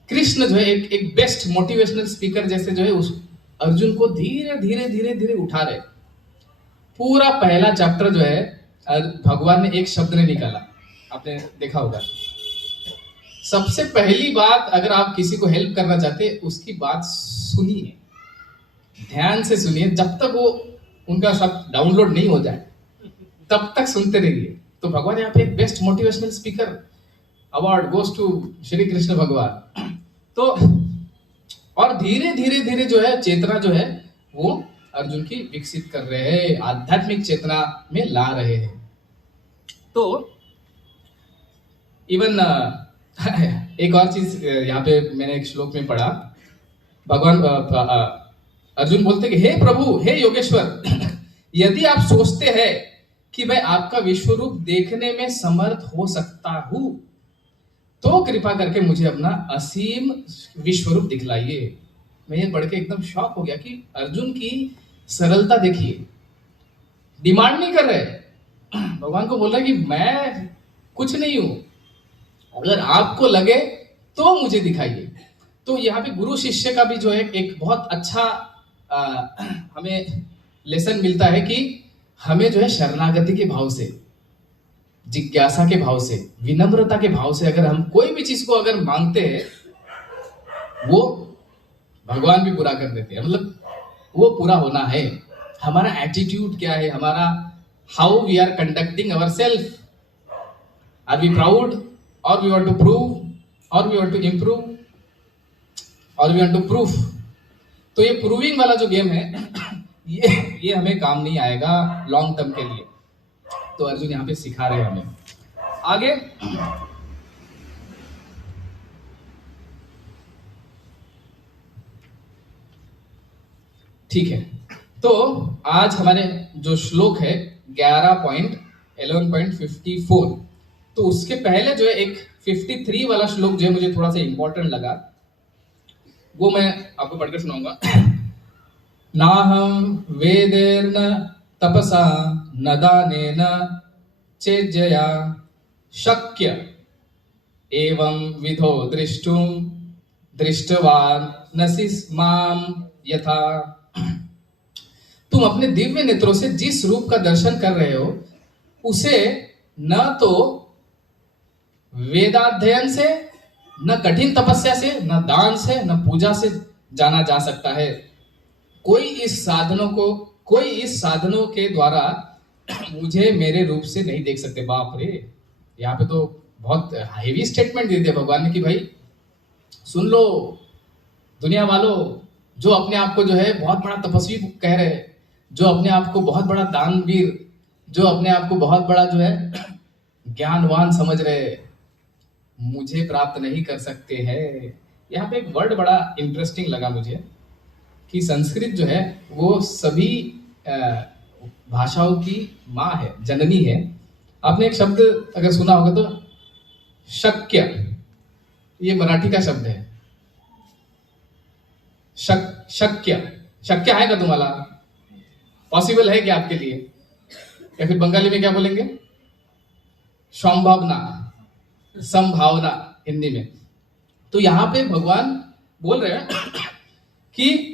कृष्ण जो है एक बेस्ट मोटिवेशनल स्पीकर जैसे जो है उस अर्जुन को धीरे धीरे धीरे धीरे उठा रहे। पूरा पहला चैप्टर जो है भगवान ने एक शब्द ने निकाला, आपने देखा होगा। सबसे पहली बात, अगर आप किसी को हेल्प करना चाहते, उसकी बात सुनिए, ध्यान से सुनिए, जब तक वो उनका सब डाउनलोड नहीं हो जाए तब तक सुनते रहिए। तो भगवान यहाँ पे best motivational speaker award goes to Shri Krishna भगवान। तो और धीरे धीरे धीरे जो है चेतना जो है वो अर्जुन की विकसित कर रहे हैं, आध्यात्मिक चेतना में ला रहे हैं। तो इवन एक और चीज यहाँ पे मैंने एक श्लोक में पढ़ा, भगवान अर्जुन बोलते कि हे प्रभु, हे योगेश्वर, यदि आप सोचते हैं कि मैं आपका विश्व रूप देखने में समर्थ हो सकता हूं तो कृपा करके मुझे अपना असीम विश्व रूप दिखलाइए। मैं ये पढ़ के एकदम शॉक हो गया कि अर्जुन की सरलता देखिए, डिमांड नहीं कर रहे, भगवान को बोल रहे कि मैं कुछ नहीं हूं, अगर आपको लगे तो मुझे दिखाइए। तो यहाँ पे गुरु शिष्य का भी जो है एक बहुत अच्छा हमें लेसन मिलता है कि हमें जो है शरणागति के भाव से, जिज्ञासा के भाव से, विनम्रता के भाव से अगर हम कोई भी चीज को अगर मांगते हैं वो भगवान भी पूरा कर देते हैं। मतलब वो पूरा होना है। हमारा एटीट्यूड क्या है, हमारा how we are conducting our self, are we proud और वी वांट टू प्रूव और वी वांट टू इम्प्रूव और वी वांट टू प्रूफ। तो ये प्रूविंग वाला जो गेम है ये हमें काम नहीं आएगा लॉन्ग टर्म के लिए। तो अर्जुन यहाँ पे सिखा रहे हैं हमें। आगे ठीक है, तो आज हमारे जो श्लोक है 11.11.54, तो उसके पहले जो है एक 53 वाला श्लोक जो है मुझे थोड़ा सा इंपॉर्टेंट लगा, वो मैं आपको पढ़कर सुनाऊंगा। नाहं वेदेर्न तपसा न दानेन चेज्जया शक्य एवं विधो दृष्टुं दृष्टवान् नसि माम यथा। तुम अपने दिव्य नेत्रों से जिस रूप का दर्शन कर रहे हो उसे न तो वेदाध्ययन से, न कठिन तपस्या से, न दान से, न पूजा से जाना जा सकता है। कोई इस साधनों के द्वारा मुझे मेरे रूप से नहीं देख सकते। बाप रे, यहाँ पे तो बहुत हेवी स्टेटमेंट दे दिया भगवान ने कि भाई सुन लो दुनिया वालों, जो अपने आप को जो है बहुत बड़ा तपस्वी कह रहे हैं, जो अपने आप को बहुत बड़ा दानवीर, जो अपने आप को बहुत बड़ा जो है ज्ञानवान समझ रहे, मुझे प्राप्त नहीं कर सकते हैं। यहाँ पे एक वर्ड बड़ा इंटरेस्टिंग लगा मुझे कि संस्कृत जो है वो सभी भाषाओं की माँ है, जननी है। आपने एक शब्द अगर सुना होगा तो शक्य, ये मराठी का शब्द है। शक्य शक्य है का तुम्हारा पॉसिबल है क्या आपके लिए? या फिर बंगाली में क्या बोलेंगे? संभावना, संभावना हिंदी में। तो यहां पे भगवान बोल रहे हैं कि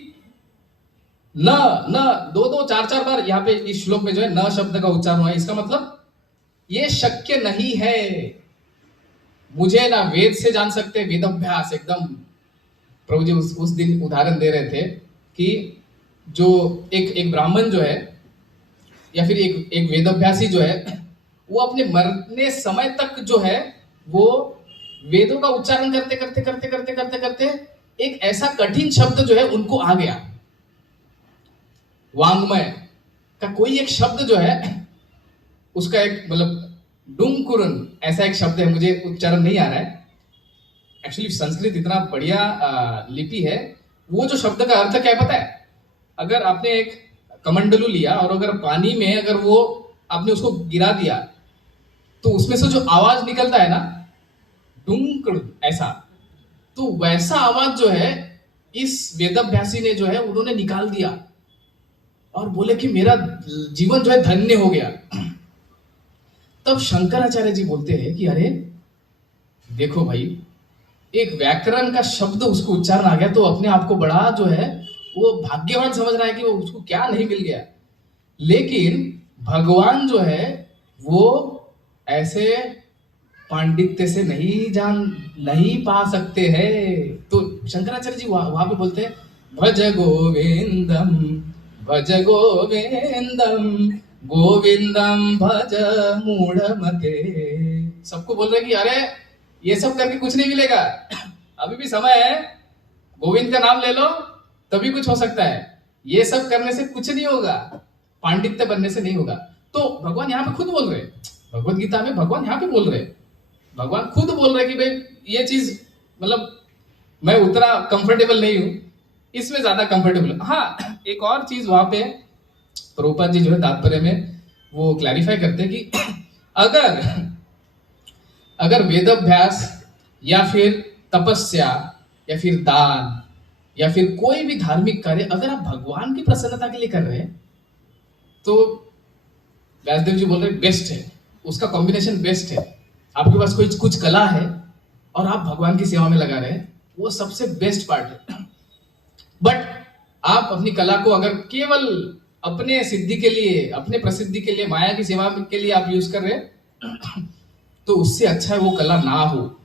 न दो चार बार यहाँ पे इस श्लोक में जो है न शब्द का उच्चारण हुआ है। इसका मतलब ये शक्य नहीं है, मुझे ना वेद से जान सकते, वेदाभ्यास एकदम। प्रभु जी उस दिन उदाहरण दे रहे थे कि जो एक ब्राह्मण जो है या फिर एक वेदाभ्यासी जो है वो अपने मरने समय तक जो है वो वेदों का उच्चारण करते एक ऐसा कठिन शब्द जो है उनको आ गया। वांग्मय का कोई एक शब्द जो है उसका एक मतलब डुंकुरन ऐसा एक शब्द है, मुझे उच्चारण नहीं आ रहा है। एक्चुअली संस्कृत इतना बढ़िया लिपि है, वो जो शब्द का अर्थ क्या है पता है? अगर आपने एक कमंडलू लिया और अगर पानी में अगर वो आपने उसको गिरा दिया तो उसमें से जो आवाज निकलता है ना, डुंक ऐसा, तो वैसा आवाज जो है इस वेदाभ्यासी ने जो है उन्होंने निकाल दिया और बोले कि मेरा जीवन जो है धन्य हो गया। तब शंकराचार्य जी बोलते हैं कि अरे देखो भाई, एक व्याकरण का शब्द उसको उच्चारण आ गया तो अपने आप को बड़ा जो है वो भाग्यवान समझ रहा है कि वो उसको क्या नहीं मिल गया। लेकिन भगवान जो है वो ऐसे पांडित्य से नहीं पा सकते हैं। तो शंकराचार्य जी वहां पे बोलते हैं भज गोविंदम गोविंदम भज मूढ़मते। सबको बोल रहे कि अरे ये सब करके कुछ नहीं मिलेगा, अभी भी समय है, गोविंद का नाम ले लो तभी कुछ हो सकता है, ये सब करने से कुछ नहीं होगा, पांडित्य बनने से नहीं होगा। तो भगवान यहाँ पे खुद बोल रहे, भगवत गीता में भगवान यहाँ पे बोल रहे, भगवान खुद बोल रहे कि भाई ये चीज मतलब मैं उतना कंफर्टेबल नहीं हूं, इसमें ज्यादा कंफर्टेबल हूं। हाँ, एक और चीज वहां पे प्रभुपाद जी जो है तात्पर्य में वो क्लैरिफाई करते हैं कि अगर वेदाभ्यास या फिर तपस्या या फिर दान या फिर कोई भी धार्मिक कार्य अगर आप भगवान की प्रसन्नता के लिए कर रहे हैं तो व्यासदेव जी बोल रहे बेस्ट है, उसका कॉम्बिनेशन बेस्ट है। आपके पास कोई कुछ कला है और आप भगवान की सेवा में लगा रहे हैं, वो सबसे बेस्ट पार्ट है। बट आप अपनी कला को अगर केवल अपने सिद्धि के लिए, अपने प्रसिद्धि के लिए, माया की सेवा के लिए आप यूज कर रहे हैं तो उससे अच्छा है वो कला ना हो।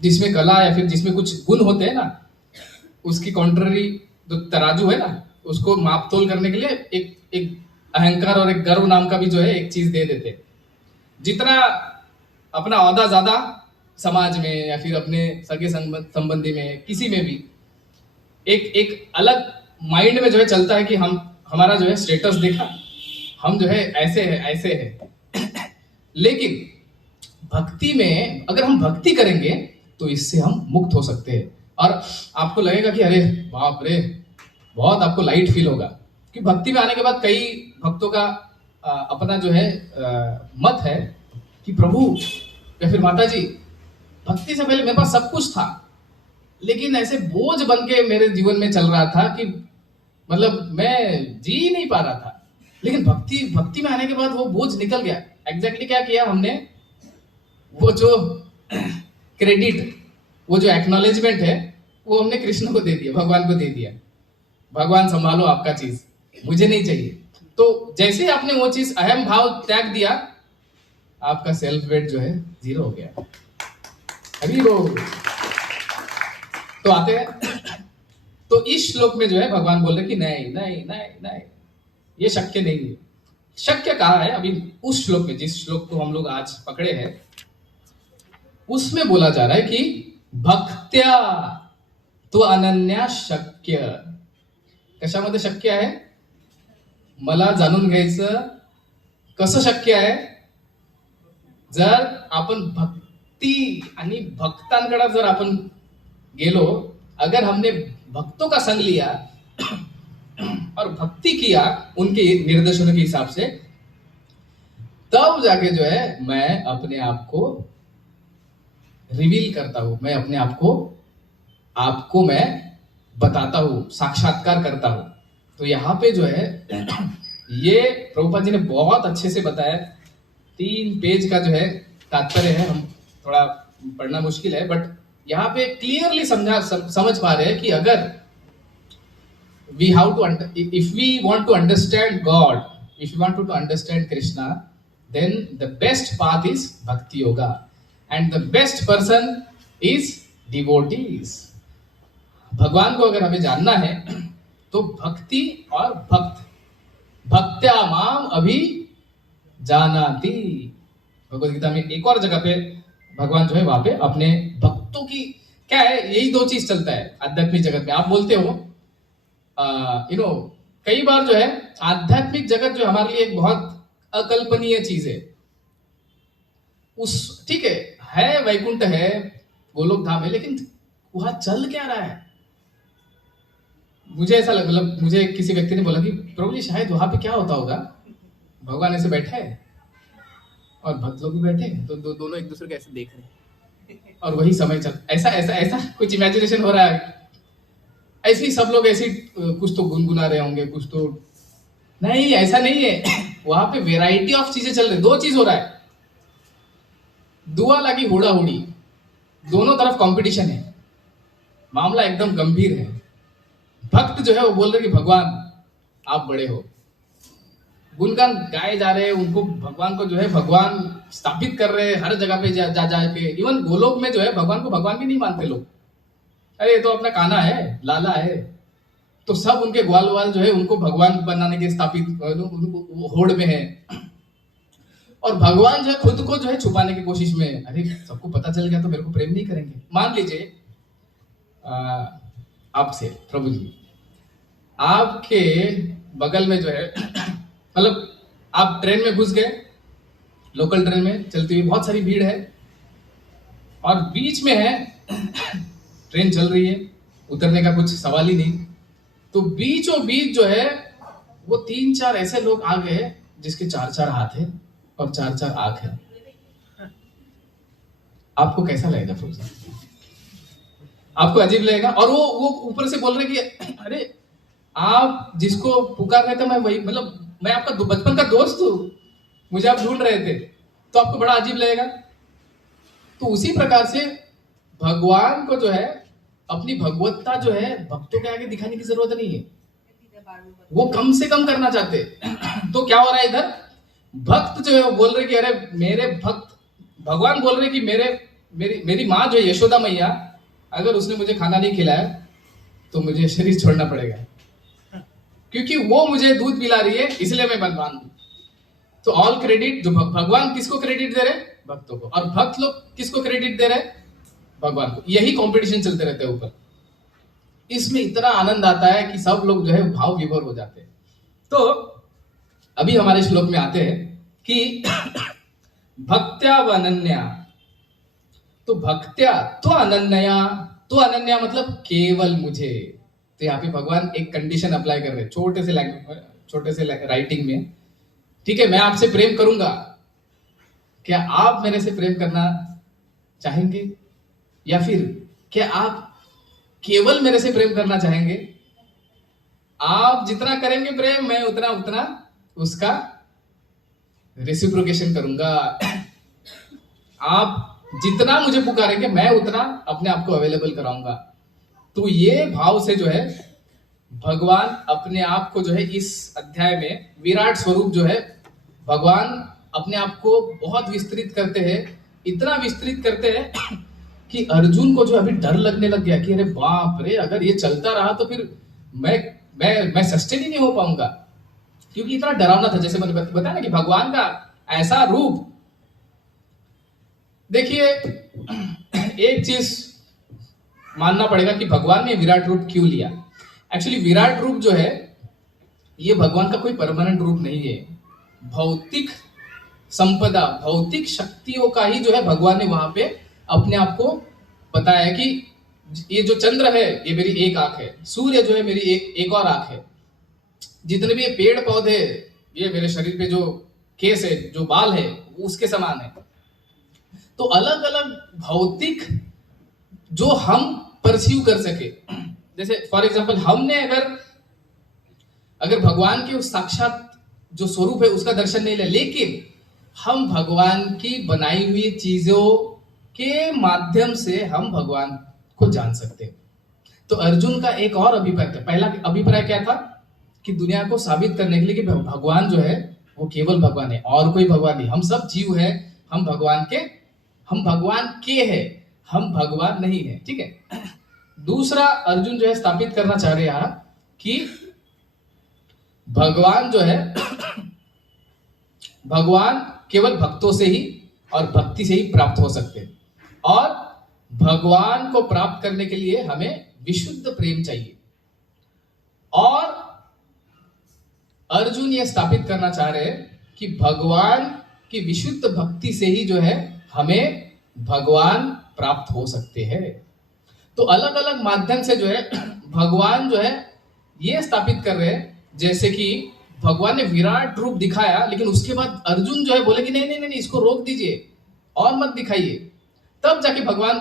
जिसमें कला या फिर जिसमें कुछ गुण होते हैं ना, उसकी कॉन्ट्ररी जो तराजू है ना, उसको माप तोल करने के लिए एक अहंकार और एक गर्व नाम का भी जो है एक चीज दे देते। जितना अपना औहदा ज्यादा समाज में या फिर अपने सगे संबंधी में किसी में भी एक अलग माइंड में जो है चलता है कि हमारा जो है स्टेटस देखा, हम जो है ऐसे है। लेकिन भक्ति में अगर हम भक्ति करेंगे तो इससे हम मुक्त हो सकते हैं और आपको लगेगा कि अरे बाप रे, बहुत आपको लाइट फील होगा। कि भक्ति में आने के बाद कई भक्तों का अपना जो है मत है कि प्रभु या फिर माता जी, भक्ति से पहले मेरे पास सब कुछ था लेकिन ऐसे बोझ बन के मेरे जीवन में चल रहा था कि मतलब मैं जी नहीं पा रहा था। लेकिन भक्ति में आने के बाद वो बोझ निकल गया। एग्जैक्टली क्या किया हमने, वो जो क्रेडिट, वो जो एक्नॉलेजमेंट है वो हमने कृष्ण को दे दिया, भगवान को दे दिया। भगवान संभालो आपका चीज, मुझे नहीं चाहिए। तो जैसे आपने वो चीज अहम भाव त्याग दिया, आपका सेल्फ वेट जो है 0 हो गया। अभी वो तो आते हैं तो इस श्लोक में जो है भगवान बोल रहे कि नहीं नहीं नहीं नहीं, ये शक्य नहीं है। शक्य कहा है अभी उस श्लोक में, जिस श्लोक को हम लोग आज पकड़े हैं उसमें बोला जा रहा है कि भक्त्या तो अनन्या शक्य। कशामध्ये शक्य आहे? मला जाणून घ्यायचं कसं शक्य आहे, जर आपण भक्ती आणि भक्तांकडे जर आपण गेलो, अगर हमने भक्तों का संग लिया और भक्ति किया उनके निर्देशों के हिसाब से, तब जाके जो है मैं अपने आप को रिवील करता हूं, मैं अपने आप को मैं बताता हूं, साक्षात्कार करता हूं। तो यहाँ पे जो है ये प्रभुपाद जी ने बहुत अच्छे से बताया। 3 पेज का जो है तात्पर्य है, हम थोड़ा पढ़ना मुश्किल है, बट यहाँ पे क्लियरली समझ पा रहे हैं कि अगर we have to if we want to understand God, if you want to understand Krishna, then the best path is bhakti yoga and the best person is devotees. भगवान को अगर हमें जानना है तो भक्ति और भक्त, भक्त्या माम अभी जानाति। भगवद गीता में एक और जगह पे भगवान जो है वहां पे अपने भक्तों की, क्या है, यही 2 चीज चलता है आध्यात्मिक जगत में। आप बोलते हो कई बार जो है आध्यात्मिक जगत जो हमारे लिए एक बहुत अकल्पनीय चीज है, उस ठीक है वैकुंठ है, गोलोक धाम है, लेकिन वहां चल क्या रहा है? मुझे ऐसा मतलब मुझे किसी व्यक्ति ने बोला कि प्रभु जी शायद वहां पे क्या होता होगा, भगवान ऐसे बैठे हैं और भक्त लोग भी बैठे हैं, तो दोनों एक दूसरे को ऐसे देख रहे हैं और वही समय चल, ऐसा कुछ इमेजिनेशन हो रहा है। ऐसे ही सब लोग ऐसे कुछ तो गुनगुना रहे होंगे, कुछ तो नहीं, ऐसा नहीं है। वहां पे वेराइटी ऑफ चीजें चल रही, 2 चीज हो रहा है, दुआ लगी होड़ा होड़ी, दोनों तरफ कंपटीशन है, मामला एकदम गंभीर है। भक्त जो है वो बोल रहे कि भगवान आप बड़े हो, गुणगान गाए जा रहे हैं, उनको भगवान को जो है भगवान स्थापित कर रहे हैं हर जगह पे जा के। इवन गोलोक में जो है भगवान को भगवान भी नहीं मानते लोग, अरे ये तो अपना कान्हा है, लाला है, तो सब उनके ग्वाल वाल जो है उनको भगवान बनाने के स्थापित उनको होड़ में है, और भगवान जो है खुद को जो है छुपाने की कोशिश में है। अरे सबको पता चल गया तो मेरे को प्रेम नहीं करेंगे। मान लीजिए आपसे प्रभु जी, आपके बगल में जो है मतलब आप ट्रेन में घुस गए, लोकल ट्रेन में चलती हुई, बहुत सारी भीड़ है और बीच में है ट्रेन चल रही है, उतरने का कुछ सवाल ही नहीं। तो बीचों बीच जो है वो 3-4 ऐसे लोग आ गए जिसके 4-4 हाथ है और 4-4 आंख है। आपको कैसा लगेगा प्रभु जी? आपको अजीब लगेगा। और वो ऊपर से बोल रहे कि अरे आप जिसको पुकार रहे थे मैं वही, मतलब मैं आपका बचपन का दोस्त हूं, मुझे आप ढूंढ रहे थे, तो आपको बड़ा अजीब लगेगा। तो उसी प्रकार से भगवान को जो है अपनी भगवत्ता जो है भक्तों के आगे दिखाने की जरूरत नहीं है, वो कम से कम करना चाहते। तो क्या हो रहा है इधर, भक्त जो है वो बोल रहे कि अरे मेरे भक्त, भगवान बोल रहे कि मेरी माँ जो यशोदा मैया, अगर उसने मुझे खाना नहीं खिलाया तो मुझे शरीर छोड़ना पड़ेगा, क्योंकि वो मुझे दूध पिला रही है इसलिए मैं बलवान हूं। तो ऑल क्रेडिट जो भगवान किसको क्रेडिट दे रहे? भक्तों को। और भक्त लोग किसको क्रेडिट दे रहे? भगवान को। यही कंपटीशन चलते रहते हैं ऊपर। इसमें इतना आनंद आता है कि सब लोग जो है भाव विभोर हो जाते हैं। तो अभी हमारे श्लोक में आते हैं कि भक्त्या व अनन्या, तो भक्त्या तो अनन्या, तो अनन्या मतलब केवल मुझे। तो यहाँ पे भगवान एक कंडीशन अप्लाई कर रहे हैं छोटे से राइटिंग में। ठीक है, मैं आपसे प्रेम करूंगा, क्या आप मेरे से प्रेम करना चाहेंगे, या फिर क्या आप केवल मेरे से प्रेम करना चाहेंगे? आप जितना करेंगे प्रेम, मैं उतना उसका रेसिप्रोकेशन करूंगा। आप जितना मुझे पुकारेंगे मैं उतना अपने आप को अवेलेबल कराऊंगा। तो ये भाव से जो है भगवान अपने आप को जो है इस अध्याय में विराट स्वरूप जो है भगवान अपने आप को बहुत विस्तृत करते हैं, इतना विस्तृत करते हैं कि अर्जुन को जो अभी डर लगने लग गया कि अरे बाप रे, अगर ये चलता रहा तो फिर मैं सस्टेन ही नहीं हो पाऊंगा, क्योंकि इतना डरावना था। जैसे मैंने बताया ना कि भगवान का ऐसा रूप, देखिए एक चीज मानना पड़ेगा कि भगवान ने विराट रूप क्यों लिया। एक्चुअली विराट रूप जो है ये भगवान का कोई परमानेंट रूप नहीं है। भौतिक संपदा, भौतिक शक्तियों का ही जो है भगवान ने वहां पे अपने आप को बताया कि ये जो चंद्र है ये मेरी एक आंख है, सूर्य जो है मेरी एक और आंख है, जितने भी ये पेड़ पौधे, ये मेरे शरीर पे जो केस है, जो बाल है, उसके समान है। तो अलग अलग भौतिक जो हम परसीव कर सके, जैसे फॉर एग्जांपल हमने अगर भगवान के उस साक्षात जो स्वरूप है उसका दर्शन नहीं लिया, लेकिन हम भगवान की बनाई हुई चीजों के माध्यम से हम भगवान को जान सकते हैं। तो अर्जुन का एक और अभिप्राय था। पहला अभिप्राय क्या था कि दुनिया को साबित करने के लिए कि भगवान जो है वो केवल भगवान है और कोई भगवान नहीं। हम सब जीव है, हम भगवान के हैं, हम भगवान नहीं है। ठीक है। दूसरा अर्जुन जो है स्थापित करना चाह रहे हैं कि भगवान जो है भगवान केवल भक्तों से ही और भक्ति से ही प्राप्त हो सकते हैं, और भगवान को प्राप्त करने के लिए हमें विशुद्ध प्रेम चाहिए। और अर्जुन ये स्थापित करना चाह रहे हैं कि भगवान की विशुद्ध भक्ति से ही जो है हमें भगवान प्राप्त हो सकते हैं। तो अलग अलग माध्यम से जो है भगवान जो है ये स्थापित कर रहे हैं, जैसे कि भगवान ने विराट रूप दिखाया, लेकिन उसके बाद अर्जुन जो है बोले कि नहीं, इसको रोक दीजिए और मत दिखाइए। तब जाके भगवान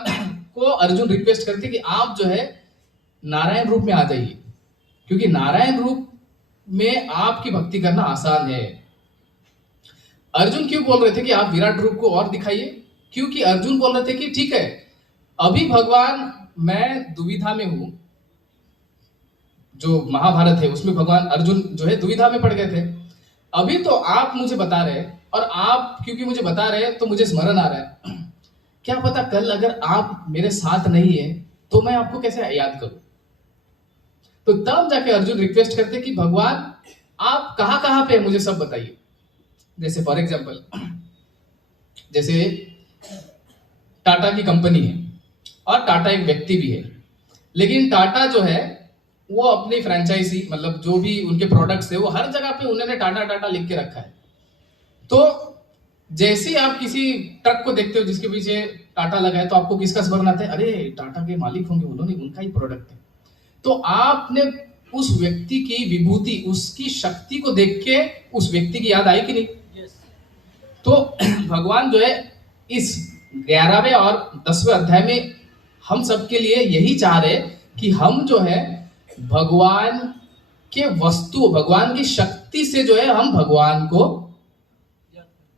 को अर्जुन रिक्वेस्ट करते कि आप जो है नारायण रूप में आ जाइए, क्योंकि नारायण रूप में आपकी भक्ति करना आसान है। अर्जुन क्यों बोल रहे थे कि आप विराट रूप को और दिखाइए? क्योंकि अर्जुन बोल रहे थे कि ठीक है, अभी भगवान मैं दुविधा में हूं। जो महाभारत है उसमें भगवान अर्जुन जो है दुविधा में पड़ गए थे। अभी तो आप मुझे बता रहे हैं, और आप क्योंकि मुझे बता रहे हैं तो मुझे स्मरण आ रहा है, क्या पता कल अगर आप मेरे साथ नहीं है तो मैं आपको कैसे याद करूं। तो तब जाके अर्जुन रिक्वेस्ट करते कि भगवान आप कहाँ कहाँ पे है मुझे सब बताइए। जैसे फॉर एग्जाम्पल, जैसे टाटा की कंपनी है और टाटा एक व्यक्ति भी है, लेकिन टाटा जो है वो अपनी फ्रेंचाइजी मतलब जो भी उनके प्रोडक्ट्स है वो हर जगह पे उन्होंने टाटा टाटा लिख के रखा है। तो जैसे ही आप किसी ट्रक को देखते हो जिसके पीछे टाटा लगा है तो आपको किसका स्मरण आता है, अरे टाटा के मालिक होंगे, उन्होंने उनका ही प्रोडक्ट है। तो आपने उस व्यक्ति की विभूति, उसकी शक्ति को देख के उस व्यक्ति की याद आई कि नहीं? तो भगवान जो है इस 11वें और 10वें अध्याय में हम सबके लिए यही चाह रहे कि हम जो है भगवान के वस्तु, भगवान की शक्ति से जो है हम भगवान को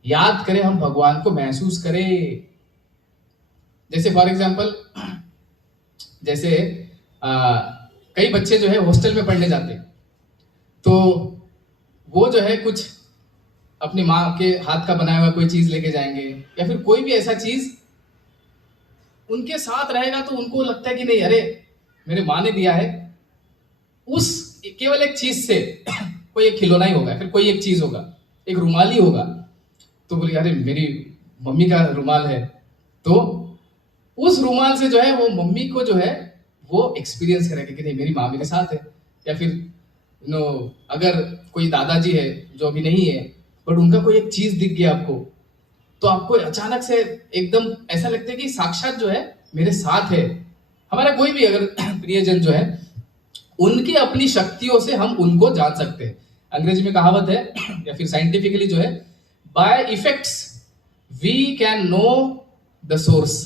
याद करें, हम भगवान को महसूस करें। जैसे फॉर एग्जाम्पल, जैसे कई बच्चे जो है हॉस्टल में पढ़ने जाते हैं, तो वो जो है कुछ अपनी माँ के हाथ का बनाया हुआ कोई चीज लेके जाएंगे या फिर कोई भी ऐसा चीज उनके साथ रहेगा, तो उनको लगता है कि नहीं अरे मेरे माँ ने दिया है। उस केवल एक चीज से कोई एक खिलौना ही होगा, फिर कोई एक चीज होगा, एक रुमाल ही होगा, तो बोले अरे मेरी मम्मी का रुमाल है। तो उस रुमाल से जो है वो मम्मी को जो है वो एक्सपीरियंस करेगा कि नहीं मेरी माँ मेरे साथ है। या फिर अगर कोई दादाजी है जो अभी नहीं है बट उनका कोई एक चीज दिख गया आपको, तो आपको अचानक से एकदम ऐसा लगता है कि साक्षात जो है मेरे साथ है। हमारा कोई भी अगर प्रियजन जो है उनकी अपनी शक्तियों से हम उनको जान सकते हैं। अंग्रेजी में कहावत है या फिर साइंटिफिकली जो है, by effects we can know the source.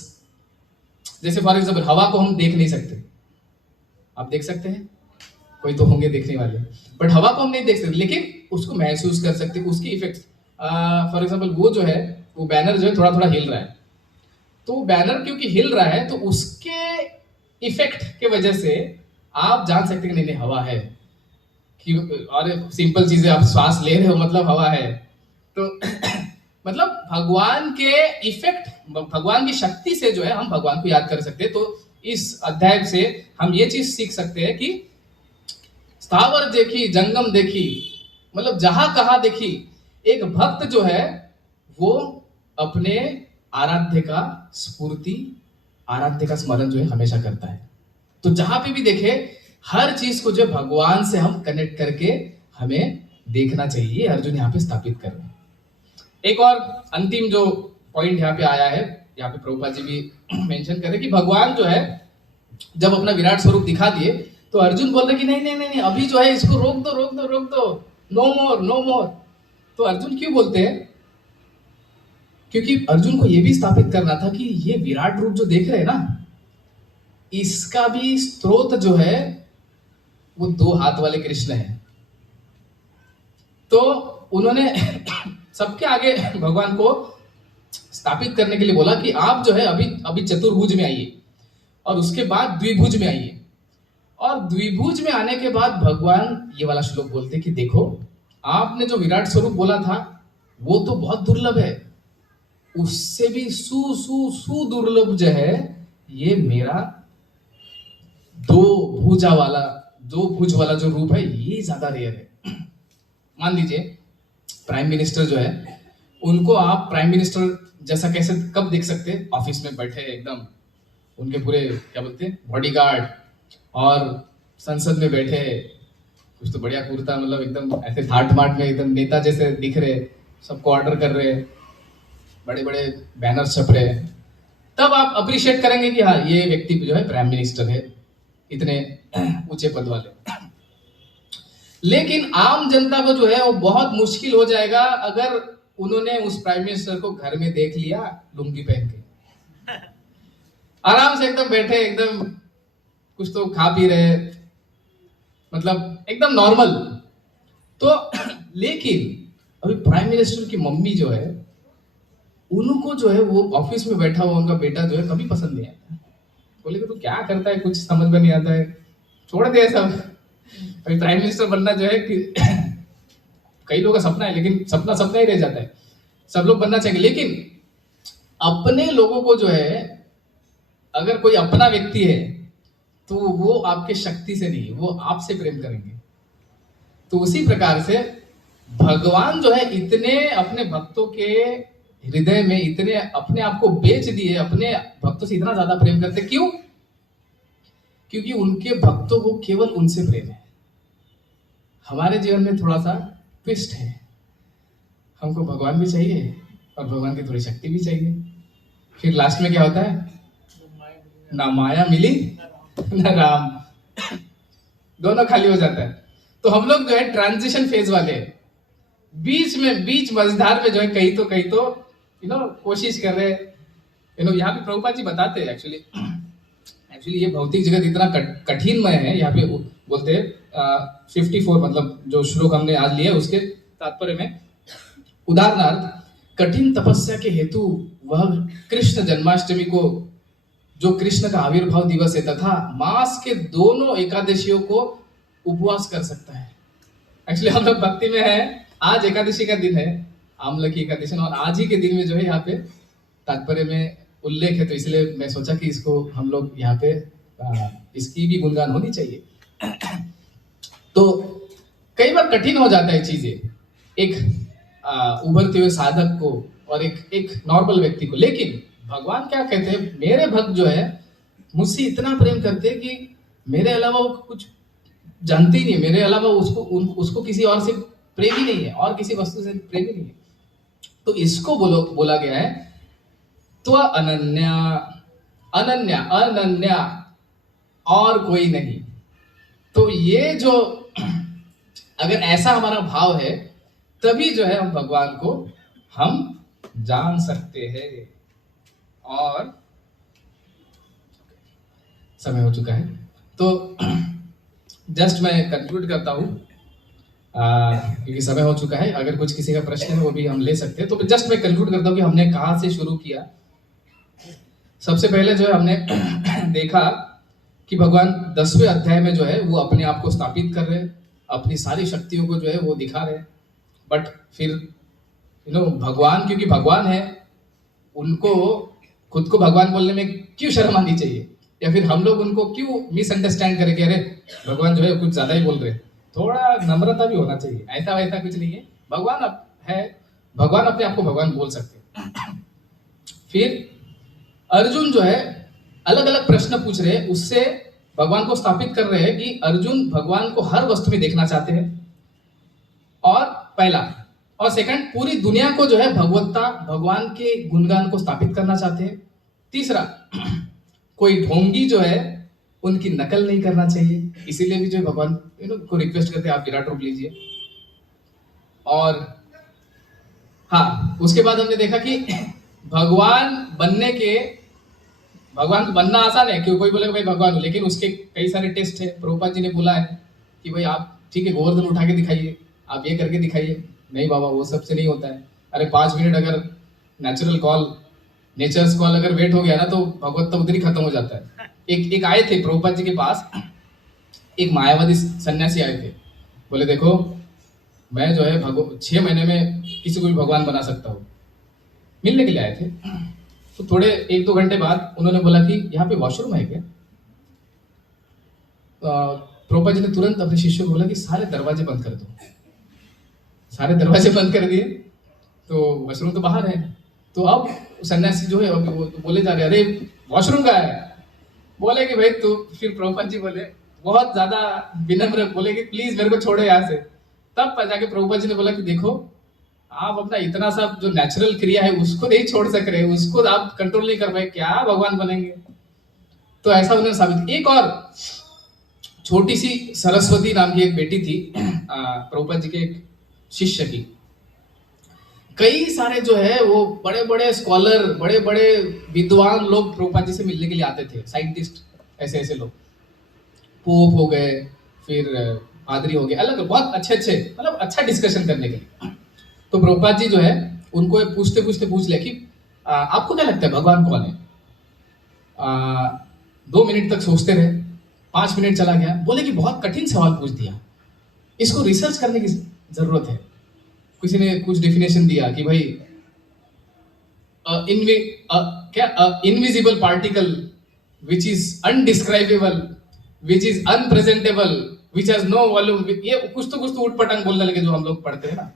जैसे फॉर एग्जाम्पल हवा को हम देख नहीं सकते, आप देख सकते हैं, कोई तो होंगे देखने वाले, बट हवा को हम नहीं देख सकते लेकिन उसको महसूस कर सकते, उसकी इफेक्ट्स। फॉर एग्जाम्पल वो जो है वो बैनर जो है थोड़ा थोड़ा हिल रहा है, तो बैनर क्योंकि हिल रहा है तो उसके इफेक्ट के वजह से आप जान सकते हैं कि नहीं हवा है कि, और सिंपल चीजें आप श्वास ले रहे हो मतलब हवा है। तो मतलब भगवान के इफेक्ट, भगवान की शक्ति से जो है हम भगवान को याद कर सकते हैं। तो इस अध्याय से हम ये चीज सीख सकते हैं कि स्थावर देखी जंगम देखी, मतलब जहां कहां देखी एक भक्त जो है वो अपने आराध्य का स्फूर्ति, आराध्य का स्मरण जो है हमेशा करता है। तो जहां पे भी देखे हर चीज को जो भगवान से हम कनेक्ट करके हमें देखना चाहिए, अर्जुन यहाँ पे स्थापित कर रहे हैं। एक और अंतिम जो पॉइंट यहाँ पे आया है, यहाँ पे प्रभुपाद जी भी मेंशन कर रहे कि भगवान जो है जब अपना विराट स्वरूप दिखा दिए तो अर्जुन बोल रहे कि नहीं नहीं नहीं, नहीं अभी जो है इसको रोक दो रोक दो रोक दो, नो मोर नो मोर। तो अर्जुन क्यों बोलते हैं? क्योंकि अर्जुन को यह भी स्थापित करना था कि ये विराट रूप जो देख रहे हैं ना, इसका भी स्रोत जो है वो 2 हाथ वाले कृष्ण है। तो उन्होंने सबके आगे भगवान को स्थापित करने के लिए बोला कि आप जो है अभी चतुर्भुज में आइए और उसके बाद द्विभुज में आइए। और द्विभुज में आने के बाद भगवान ये वाला श्लोक बोलते कि देखो आपने जो विराट स्वरूप बोला था वो तो बहुत दुर्लभ है, उससे भी सु दुर्लभ जो है ये मेरा 2 भुज वाला जो रूप है ये ज्यादा रेयर है। मान लीजिए प्राइम मिनिस्टर जो है उनको आप प्राइम मिनिस्टर जैसा कैसे कब देख सकते हैं? ऑफिस में बैठे एकदम उनके पूरे क्या बोलते हैं बॉडीगार्ड, और संसद में बैठे कुछ तो बढ़िया कुर्ता, मतलब एकदम ऐसे ठाट माट में एकदम नेता जैसे दिख रहे, सबको ऑर्डर कर रहे, बड़े बड़े बैनर छप रहे, तब आप अप्रिशिएट करेंगे कि हाँ ये व्यक्ति जो है प्राइम मिनिस्टर है, इतने ऊंचे पद वाले। लेकिन आम जनता को जो है वो बहुत मुश्किल हो जाएगा अगर उन्होंने उस प्राइम मिनिस्टर को घर में देख लिया लुंगी पहन के, आराम से एकदम बैठे, एकदम कुछ तो खा पी रहे, मतलब एकदम नॉर्मल। तो लेकिन अभी प्राइम मिनिस्टर की मम्मी जो है उनको जो है वो ऑफिस में बैठा हुआ उनका बेटा जो है कभी पसंद नहीं आता। बोले तो क्या करता है, कुछ समझ में नहीं आता है, छोड़ दे सब। अभी प्राइम मिनिस्टर बनना जो है कि कई लोगों का सपना है, लेकिन सपना ही रह जाता है, सब लोग बनना चाहिए। लेकिन अपने लोगों को जो है अगर कोई अपना व्यक्ति है तो वो आपके शक्ति से नहीं, वो आपसे प्रेम करेंगे। तो उसी प्रकार से भगवान जो है इतने अपने भक्तों के हृदय में इतने अपने आप को बेच दिए, अपने भक्तों से इतना ज्यादा प्रेम करते। क्यों? क्योंकि उनके भक्तों को केवल उनसे प्रेम है। हमारे जीवन में थोड़ा सा ट्विस्ट है, हमको भगवान भी चाहिए और भगवान की थोड़ी शक्ति भी चाहिए। फिर लास्ट में क्या होता है? ना माया मिली ना राम, दोनों खाली हो जाता है। तो हम लोग जो है ट्रांजिशन फेज वाले हैं, बीच मझधार में जो है कहीं तो कोशिश कर रहे हैं। यहाँ पे प्रभुपाद जी बताते हैं एक्चुअली ये भौतिक जगत इतना कठिनमय है। यहाँ पे बोलते हैं 54 मतलब जो श्लोक हमने आज लिया उसके तात्पर्य में, उदाहरणार्थ कठिन तपस्या के हेतु वह कृष्ण जन्माष्टमी को जो कृष्ण का आविर्भाव दिवस है तथा मास के दोनों एकादशियों को उपवास कर सकता है। एक्चुअली हम लोग भक्ति में है, आज एकादशी का दिन है, आमल की एकादशी, और आज ही के दिन में जो है यहाँ पे तात्पर्य में उल्लेख है, तो इसलिए मैं सोचा कि इसको हम लोग यहाँ पे इसकी भी गुणगान होनी चाहिए। तो कई बार कठिन हो जाता है चीजें एक उभरते हुए साधक को और एक नॉर्मल व्यक्ति को, लेकिन भगवान क्या कहते हैं, मेरे भक्त जो है मुझसे इतना प्रेम करते हैं कि मेरे अलावा वो कुछ जानते ही नहीं, मेरे अलावा उसको किसी और से प्रेम ही नहीं है, और किसी वस्तु से प्रेम ही नहीं है। तो इसको बोला गया है तो अनन्या अनन्या अनन्या, और कोई नहीं। तो ये जो अगर ऐसा हमारा भाव है तभी जो है हम भगवान को हम जान सकते हैं। और समय हो चुका है तो जस्ट मैं कंक्लूड करता हूं क्योंकि समय हो चुका है। अगर कुछ किसी का प्रश्न है वो भी हम ले सकते हैं। तो जस्ट मैं कंक्लूड करता हूं कि हमने कहां से शुरू किया। सबसे पहले जो है हमने देखा कि भगवान 10वें अध्याय में जो है वो अपने आप को स्थापित कर रहे हैं, अपनी सारी शक्तियों को जो है वो दिखा रहे हैं। बट फिर भगवान क्योंकि भगवान है, उनको खुद को भगवान बोलने में क्यों शर्म आनी चाहिए, या फिर हम लोग उनको क्यों मिसअंडरस्टैंड करें कि अरे भगवान जो है कुछ ज्यादा ही बोल रहे हैं। थोड़ा नम्रता भी होना चाहिए, ऐसा वैसा कुछ नहीं है। भगवान है, भगवान अपने आप को भगवान बोल सकते हैं। फिर अर्जुन जो है अलग अलग प्रश्न पूछ रहे हैं, उससे भगवान को स्थापित कर रहे हैं कि अर्जुन भगवान को हर वस्तु में देखना चाहते हैं, और पहला, और सेकंड पूरी दुनिया को जो है भगवान के गुणगान को स्थापित करना चाहते हैं। तीसरा, कोई ढोंगी जो है उनकी नकल नहीं करना चाहिए, इसीलिए भी जो है भगवान को रिक्वेस्ट करते हैं आप विराट रूप लीजिए। और हाँ, उसके बाद हमने देखा कि भगवान को बनना आसान है, क्यों कोई बोले भाई भगवान हो, लेकिन उसके कई सारे टेस्ट है। प्रभुपाद जी ने बोला है कि भाई आप ठीक है गोवर्धन उठा के दिखाइए, आप ये करके दिखाइए। नहीं बाबा, वो सबसे नहीं होता है। अरे 5 मिनट अगर नेचर्स कॉल अगर वेट हो गया ना तो भगवत्ता उधर ही खत्म हो जाता है। एक आए थे प्रभुपाद जी के पास, एक मायावादी सन्यासी आए थे, बोले देखो मैं जो है 6 महीने में किसी को भी भगवान बना सकता हूँ। मिलने के लिए आए थे। तो थोड़े 1-2 घंटे बाद उन्होंने बोला कि यहाँ पे वॉशरूम है क्या? प्रभुपाद जी ने तुरंत अपने शिष्य को बोला कि सारे दरवाजे बंद कर दो। सारे दरवाजे बंद कर दिए, तो वॉशरूम तो बाहर है। तो अब सन्यासी जो है वो बोले जा रहे, अरे वॉशरूम का है। बोले कि भाई तू, फिर प्रभुपाद जी बोले बहुत ज्यादा विनम्र, बोले कि प्लीज मेरे को छोड़ो यहाँ से। तब जाके प्रभुपाद जी ने बोला कि देखो आप अपना इतना सा जो नेचुरल क्रिया है उसको नहीं छोड़ सक रहे, उसको आप कंट्रोल नहीं कर पाए, क्या भगवान बनेंगे? तो ऐसा उन्होंने साबित। एक और छोटी सी सरस्वती नाम की एक बेटी थी प्रभुपाद जी के एक शिष्य की। कई सारे जो है वो बड़े बड़े स्कॉलर, बड़े बड़े विद्वान लोग प्रभुपाद जी से मिलने के लिए आते थे, साइंटिस्ट, ऐसे लोग, पोप हो गए, फिर पादरी हो गए, अलग बहुत अच्छे मतलब अच्छा डिस्कशन करने के लिए। तो प्रभुपाद जी जो है उनको पूछ ले कि आपको क्या लगता है भगवान कौन है? 2 मिनट तक सोचते रहे, 5 मिनट चला गया, बोले कि बहुत कठिन सवाल पूछ दिया, इसको रिसर्च करने की जरूरत है। किसी ने कुछ डेफिनेशन दिया कि भाई invisible particle which is indescribable which is unpresentable, which has no volume, ये कुछ तो उठपटांग बोलने लगे जो हम लोग पढ़ते हैं ना।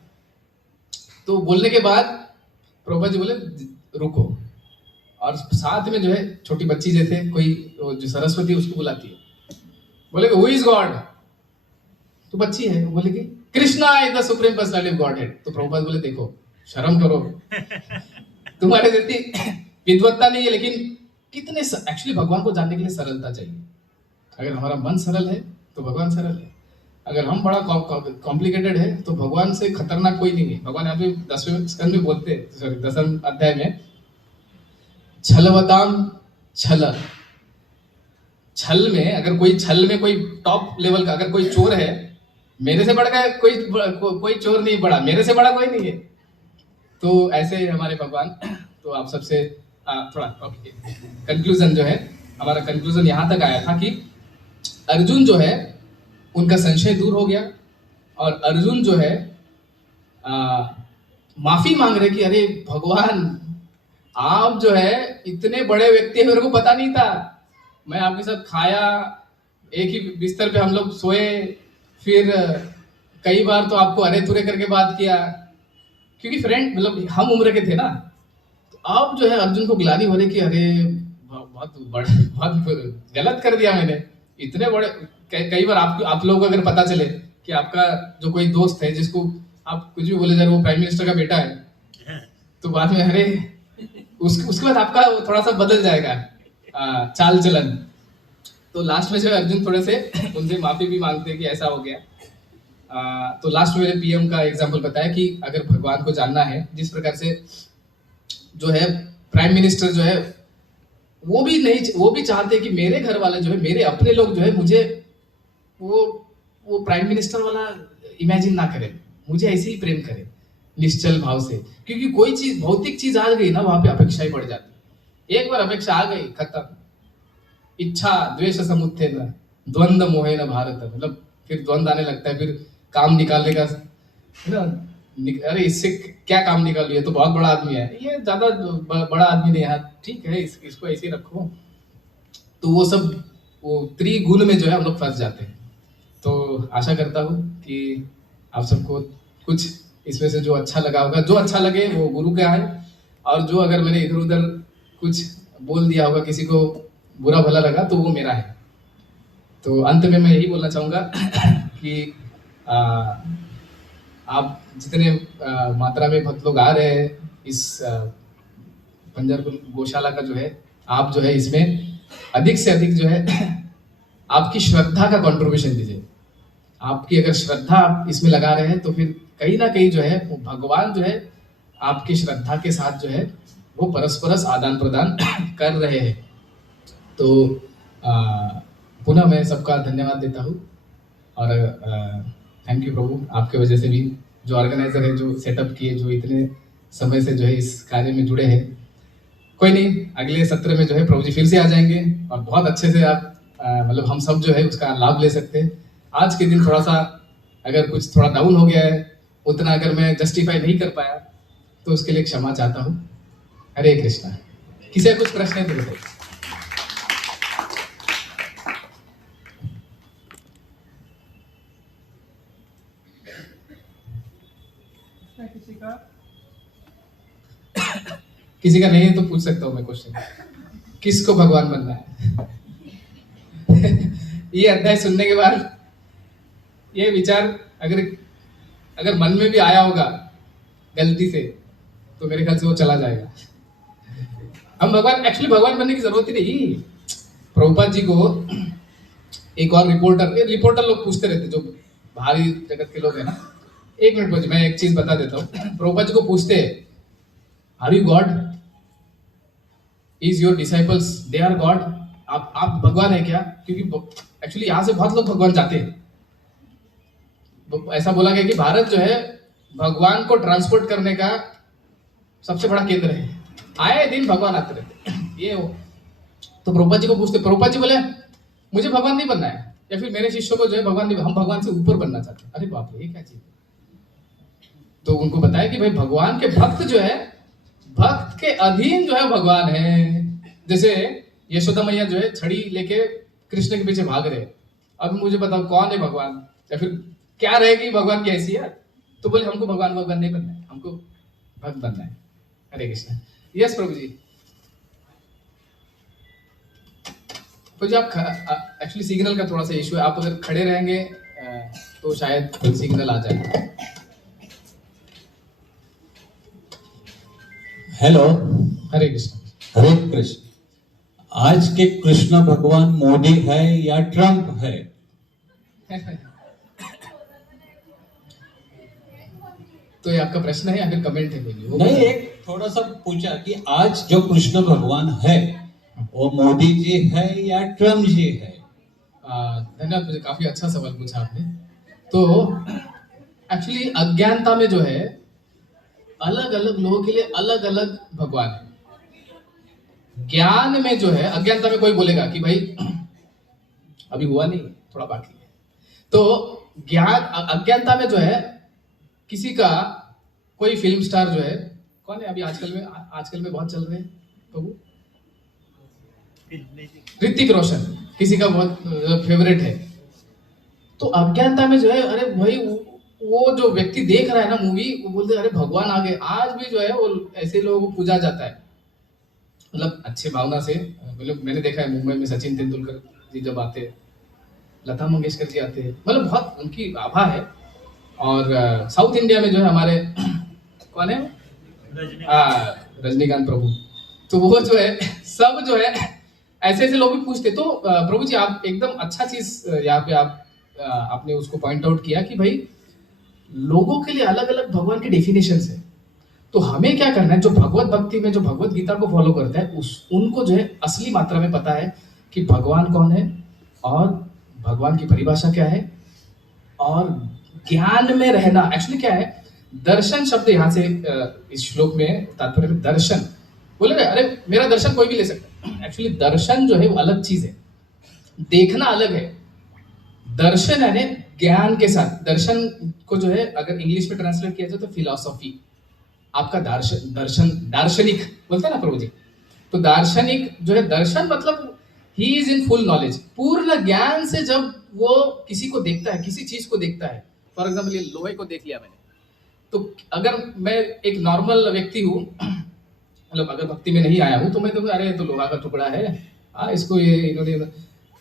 तो बोलने के बाद प्रभुपाद जी बोले रुको, और साथ में जो है छोटी बच्ची जैसे कोई जो सरस्वती उसको बुलाती है, बोले हु इज गॉड, तो बच्ची है, बोले कि Krishna is the supreme personality of God head. तो प्रभुपाद बोले देखो शर्म करो, तुम्हारे जैसी विद्वत्ता नहीं है, लेकिन कितने एक्चुअली भगवान को जानने के लिए सरलता चाहिए। अगर हमारा मन सरल है तो भगवान सरल है, अगर हम बड़ा कॉम्प्लिकेटेड है तो भगवान से खतरनाक कोई नहीं है। भगवान यहाँ पे 10वें स्कंद में बोलते हैं, सॉरी 10वें अध्याय में, छलवताम छल, छल में अगर कोई छल में कोई टॉप लेवल का अगर कोई चोर है, मेरे से बढ़कर कोई चोर नहीं बड़ा, मेरे से बड़ा कोई नहीं है। तो ऐसे ही हमारे भगवान। तो आप सबसे थोड़ा कंक्लूजन जो है, हमारा कंक्लूजन यहाँ तक आया था कि अर्जुन जो है उनका संशय दूर हो गया, और अर्जुन जो है माफी मांग रहे कि अरे भगवान आप जो है इतने बड़े व्यक्ति है, मेरे को पता नहीं था, मैं आपके साथ खाया, एक ही बिस्तर पे हम लोग सोए, फिर कई बार तो आपको अरे तुरे करके बात किया, क्योंकि फ्रेंड मतलब हम उम्र के थे ना। तो अब जो है अर्जुन को ग्लानि हो रही कि अरे बहुत गलत कर दिया मैंने, इतने बड़े। कई बार आप लोगों को अगर पता चले कि आपका जो कोई दोस्त है जिसको आप कुछ भी बोले जा रहे वो प्राइम मिनिस्टर का बेटा है, तो बाद में अरे उसके बाद आपका थोड़ा सा बदल जाएगा चाल चलन। तो लास्ट में जो है अर्जुन थोड़े से उनसे माफी भी मांगते हैं कि ऐसा हो गया। तो लास्ट में मैंने पीएम का एग्जांपल बताया कि अगर भगवान को जानना है, जिस प्रकार से जो है प्राइम मिनिस्टर जो है वो भी चाहते हैं कि मेरे घर वाले जो है, मेरे अपने लोग जो है, मुझे वो प्राइम मिनिस्टर वाला इमेजिन ना करें, मुझे ऐसे ही प्रेम करें निश्चल भाव से। क्योंकि कोई चीज भौतिक चीज आ गई ना, वहां पे अपेक्षा ही बढ़ जाती। एक बार अपेक्षा आ गई खत्म, इच्छा द्वेष समुत्थेन द्वंद्व मोहेन भारत, मतलब फिर द्वंद्व आने लगता है, फिर काम निकालने का है ना, अरे इससे क्या काम निकाल लिया, तो बहुत बड़ा आदमी है, ये ज्यादा बड़ा आदमी नहीं है, ठीक है इसको ऐसे ही रखो। तो वो सब वो त्रिगुण में जो है हम लोग फंस जाते हैं। तो आशा करता हूँ कि आप सबको कुछ इसमें से जो अच्छा लगा होगा, जो अच्छा लगे वो गुरु का है, और जो अगर मैंने इधर उधर कुछ बोल दिया होगा, किसी को बुरा भला लगा, तो वो मेरा है। तो अंत में मैं यही बोलना चाहूँगा कि आप जितने मात्रा में भक्त लोग आ रहे हैं इस पंजरपुर गौशाला का जो है, आप जो है इसमें अधिक से अधिक जो है आपकी श्रद्धा का कंट्रीब्यूशन दीजिए। आपकी अगर श्रद्धा आप इसमें लगा रहे हैं तो फिर कहीं ना कहीं जो है वो भगवान जो है आपकी श्रद्धा के साथ जो है वो परस्पर आदान प्रदान कर रहे हैं। तो पुनः मैं सबका धन्यवाद देता हूँ, और थैंक यू प्रभु, आपके वजह से भी जो ऑर्गेनाइजर है, जो सेटअप किए, जो इतने समय से जो है इस कार्य में जुड़े हैं। कोई नहीं, अगले सत्र में जो है प्रभु जी फिर से आ जाएंगे और बहुत अच्छे से आप मतलब हम सब जो है उसका लाभ ले सकते हैं। आज के दिन थोड़ा सा अगर कुछ थोड़ा डाउन हो गया है, उतना अगर मैं जस्टिफाई नहीं कर पाया तो उसके लिए क्षमा चाहता हूँ। हरे कृष्णा। किसी का कुछ प्रश्न है तो किसी का नहीं है तो पूछ सकता हूँ मैं क्वेश्चन। किसको भगवान बनना है? ये अध्याय सुनने के बाद ये विचार अगर मन में भी आया होगा गलती से, तो मेरे ख्याल से वो चला जाएगा। हम एक्चुअली भगवान बनने की जरूरत ही नहीं। प्रभुपाद जी को एक और रिपोर्टर लोग पूछते रहते, जो भारी जगत के लोग हैं ना। एक मिनट मुझे, मैं एक चीज बता देता हूँ। प्रभुपाद जी को पूछते, are you God? Is your disciples they are God? आप भगवान है क्या? क्योंकि एक्चुअली यहाँ से बहुत लोग भगवान जाते हैं। ऐसा बोला गया कि भारत जो है भगवान को ट्रांसपोर्ट करने का सबसे बड़ा केंद्र है। आए दिन भगवान आते रहते ये हो। तो प्रभुपाद जी को पूछते, प्रभुपाद जी बोले मुझे भगवान नहीं बनना है, या फिर मेरे शिष्यों को जो है भगवान नहीं, हम भगवान से ऊपर बनना चाहते हैं। अरे बाप रे, ये क्या चीज? तो उनको बताया कि भाई भगवान के भक्त जो है, भक्त के अधीन जो है भगवान है। जैसे यशोदा मैया जो है छड़ी लेके कृष्ण के पीछे भाग रहे, अब मुझे बताओ कौन है भगवान, या फिर क्या रहेगी भगवान की हैसियत? तो बोले हमको भगवान भगवान नहीं बनना है, हमको भक्त बनना है। हरे कृष्ण। यस प्रभु जी। तो जी आप एक्चुअली सिग्नल का थोड़ा सा इशू है, आप अगर खड़े रहेंगे तो शायद सिग्नल आ जाए। हेलो, हरे कृष्ण। हरे कृष्ण। आज के कृष्ण भगवान मोदी है या ट्रम्प है? तो ये आपका प्रश्न है या फिर कमेंट है? कोई वो नहीं, एक थोड़ा सा पूछा कि आज जो कृष्ण भगवान है वो मोदी जी है या ट्रम्प जी है? धन्यवाद, मुझे काफी अच्छा सवाल पूछा आपने। तो एक्चुअली अज्ञानता में जो है अलग अलग लोगों के लिए अलग अलग भगवान है। ज्ञान में जो है, अज्ञानता में कोई बोलेगा कि भाई अभी हुआ नहीं, थोड़ा बाकी है। तो ज्ञान अज्ञानता में जो है किसी का कोई फिल्म स्टार जो है, कौन है अभी आजकल में बहुत चल रहे हैं प्रभु, ऋतिक रोशन, किसी का बहुत फेवरेट है। तो अज्ञानता में जो है, अरे भाई वो जो व्यक्ति देख रहा है ना मूवी, वो बोलते अरे भगवान आ गए। आज भी जो है वो ऐसे लोगों को पूजा जाता है, मतलब अच्छे भावना से। मतलब मैंने देखा है मुंबई में सचिन तेंदुलकर जी जब आते हैं, लता मंगेशकर जी आते हैं, मतलब बहुत उनकी आभा है। और साउथ इंडिया में जो है हमारे कौन है, रजनीकांत प्रभु। तो वो जो है सब जो है ऐसे ऐसे लोग भी पूछते। तो प्रभु जी आप एकदम अच्छा चीज यहाँ पे आपने उसको पॉइंट आउट किया कि भाई लोगों के लिए अलग अलग भगवान के डेफिनेशन है। तो हमें क्या करना है, जो भगवत भक्ति में जो भगवत गीता को फॉलो करता है उनको जो है असली मात्रा में पता है कि भगवान कौन है और भगवान की परिभाषा क्या है। और ज्ञान में रहना एक्चुअली क्या है, दर्शन शब्द यहाँ से इस श्लोक में तात्पर्य में दर्शन बोले रहे, अरे मेरा दर्शन कोई भी ले सकता है। एक्चुअली दर्शन जो है वो अलग चीज है, देखना अलग है। दर्शन यानी ज्ञान के साथ, दर्शन को जो है अगर इंग्लिश में ट्रांसलेट किया जाए तो फिलॉसफी, आपका दर्शन दार्शनिक बोलते हैं ना प्रभु जी। तो दार्शनिक जो है, दर्शन मतलब he is in full knowledge, पूर्ण ज्ञान से जब वो किसी को देखता है, किसी चीज को देखता है। फॉर एग्जाम्पल ये लोहे को देख लिया मैंने, तो अगर मैं एक नॉर्मल व्यक्ति हूँ, मतलब अगर भक्ति में नहीं आया हूँ, तो मैं तो अरे तो लोहा का टुकड़ा है, इसको ये इन्होंने।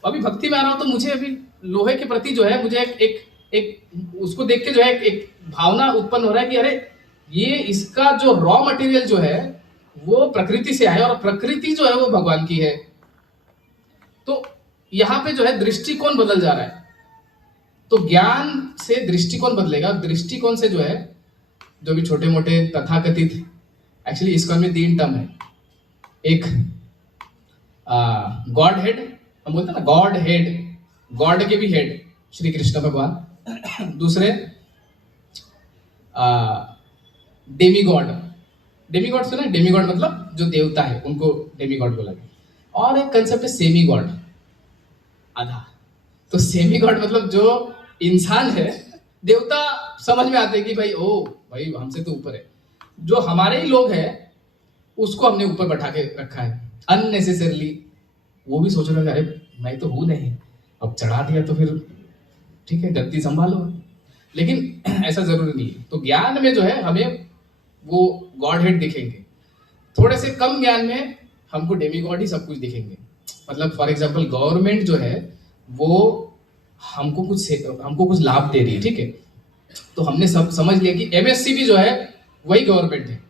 अभी भक्ति में आ रहा हूँ तो मुझे अभी लोहे के प्रति जो है मुझे एक उसको देख के जो है एक भावना उत्पन्न हो रहा है कि अरे ये इसका जो रॉ मटेरियल जो है वो प्रकृति से आया और प्रकृति जो है वो भगवान की है। तो यहाँ पे जो है दृष्टिकोण बदल जा रहा है। तो ज्ञान से दृष्टिकोण बदलेगा, दृष्टिकोण से जो है जो भी छोटे मोटे तथाकथित, एक्चुअली इसका में 3 टर्म है। एक गॉड हेड, हम बोलते हैं ना गॉड हेड, गॉड के भी हेड श्री कृष्ण भगवान। दूसरे डेमी गॉड, डेमी गॉड सुना है? डेमी गॉड मतलब जो देवता है उनको डेमी गॉड बोला गया। और एक कंसेप्ट है सेमी गॉड, आधा। तो सेमी गॉड मतलब जो इंसान है, देवता समझ में आते हैं कि भाई ओ भाई हमसे तो ऊपर है। जो हमारे ही लोग हैं उसको हमने ऊपर बैठा के रखा है अननेसेसरली। वो भी सोच रहे हैं अरे मैं तो हूं नहीं, अब चढ़ा दिया तो फिर ठीक है गद्दी संभालो, लेकिन ऐसा जरूरी नहीं है। तो ज्ञान में जो है हमें वो गॉड हेड दिखेंगे, थोड़े से कम ज्ञान में हमको डेमी गॉड ही सब कुछ दिखेंगे। मतलब फॉर एग्जांपल गवर्नमेंट जो है वो हमको कुछ लाभ दे रही है, ठीक है, तो हमने सब समझ लिया कि एमएससी भी जो है वही गवर्नमेंट है।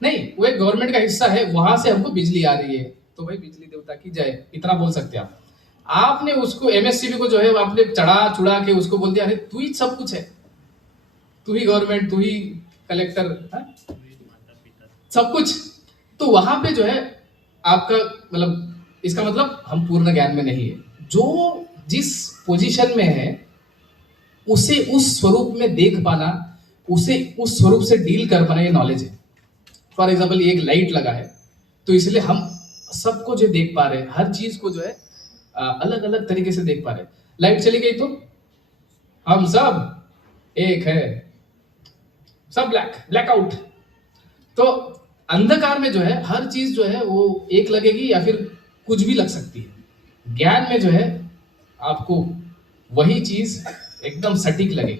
नहीं, वो एक गवर्नमेंट का हिस्सा है, वहां से हमको बिजली आ रही है, तो भाई बिजली देवता की जय, इतना बोल सकते हैं आप। आपने उसको एमएससीबी को जो है आपने चढ़ा चुड़ा के उसको बोल दिया अरे तू ही सब कुछ है, तू ही गवर्नमेंट, तू ही कलेक्टर, सब कुछ। तो वहां पे जो है आपका मतलब, इसका मतलब हम पूर्ण ज्ञान में नहीं है। जो जिस पोजीशन में है उसे उस स्वरूप में देख पाना, उसे उस स्वरूप से डील कर पाना, ये नॉलेज है। फॉर एग्जाम्पल ये एक लाइट लगा है तो इसलिए हम सबको जो देख पा रहे हैं, हर चीज को जो है अलग अलग तरीके से देख पा रहे हैं। लाइट चली गई तो हम सब एक है, सब ब्लैकआउट। तो अंधकार में जो है हर चीज जो है वो एक लगेगी या फिर कुछ भी लग सकती है। ज्ञान में जो है आपको वही चीज एकदम सटीक लगे।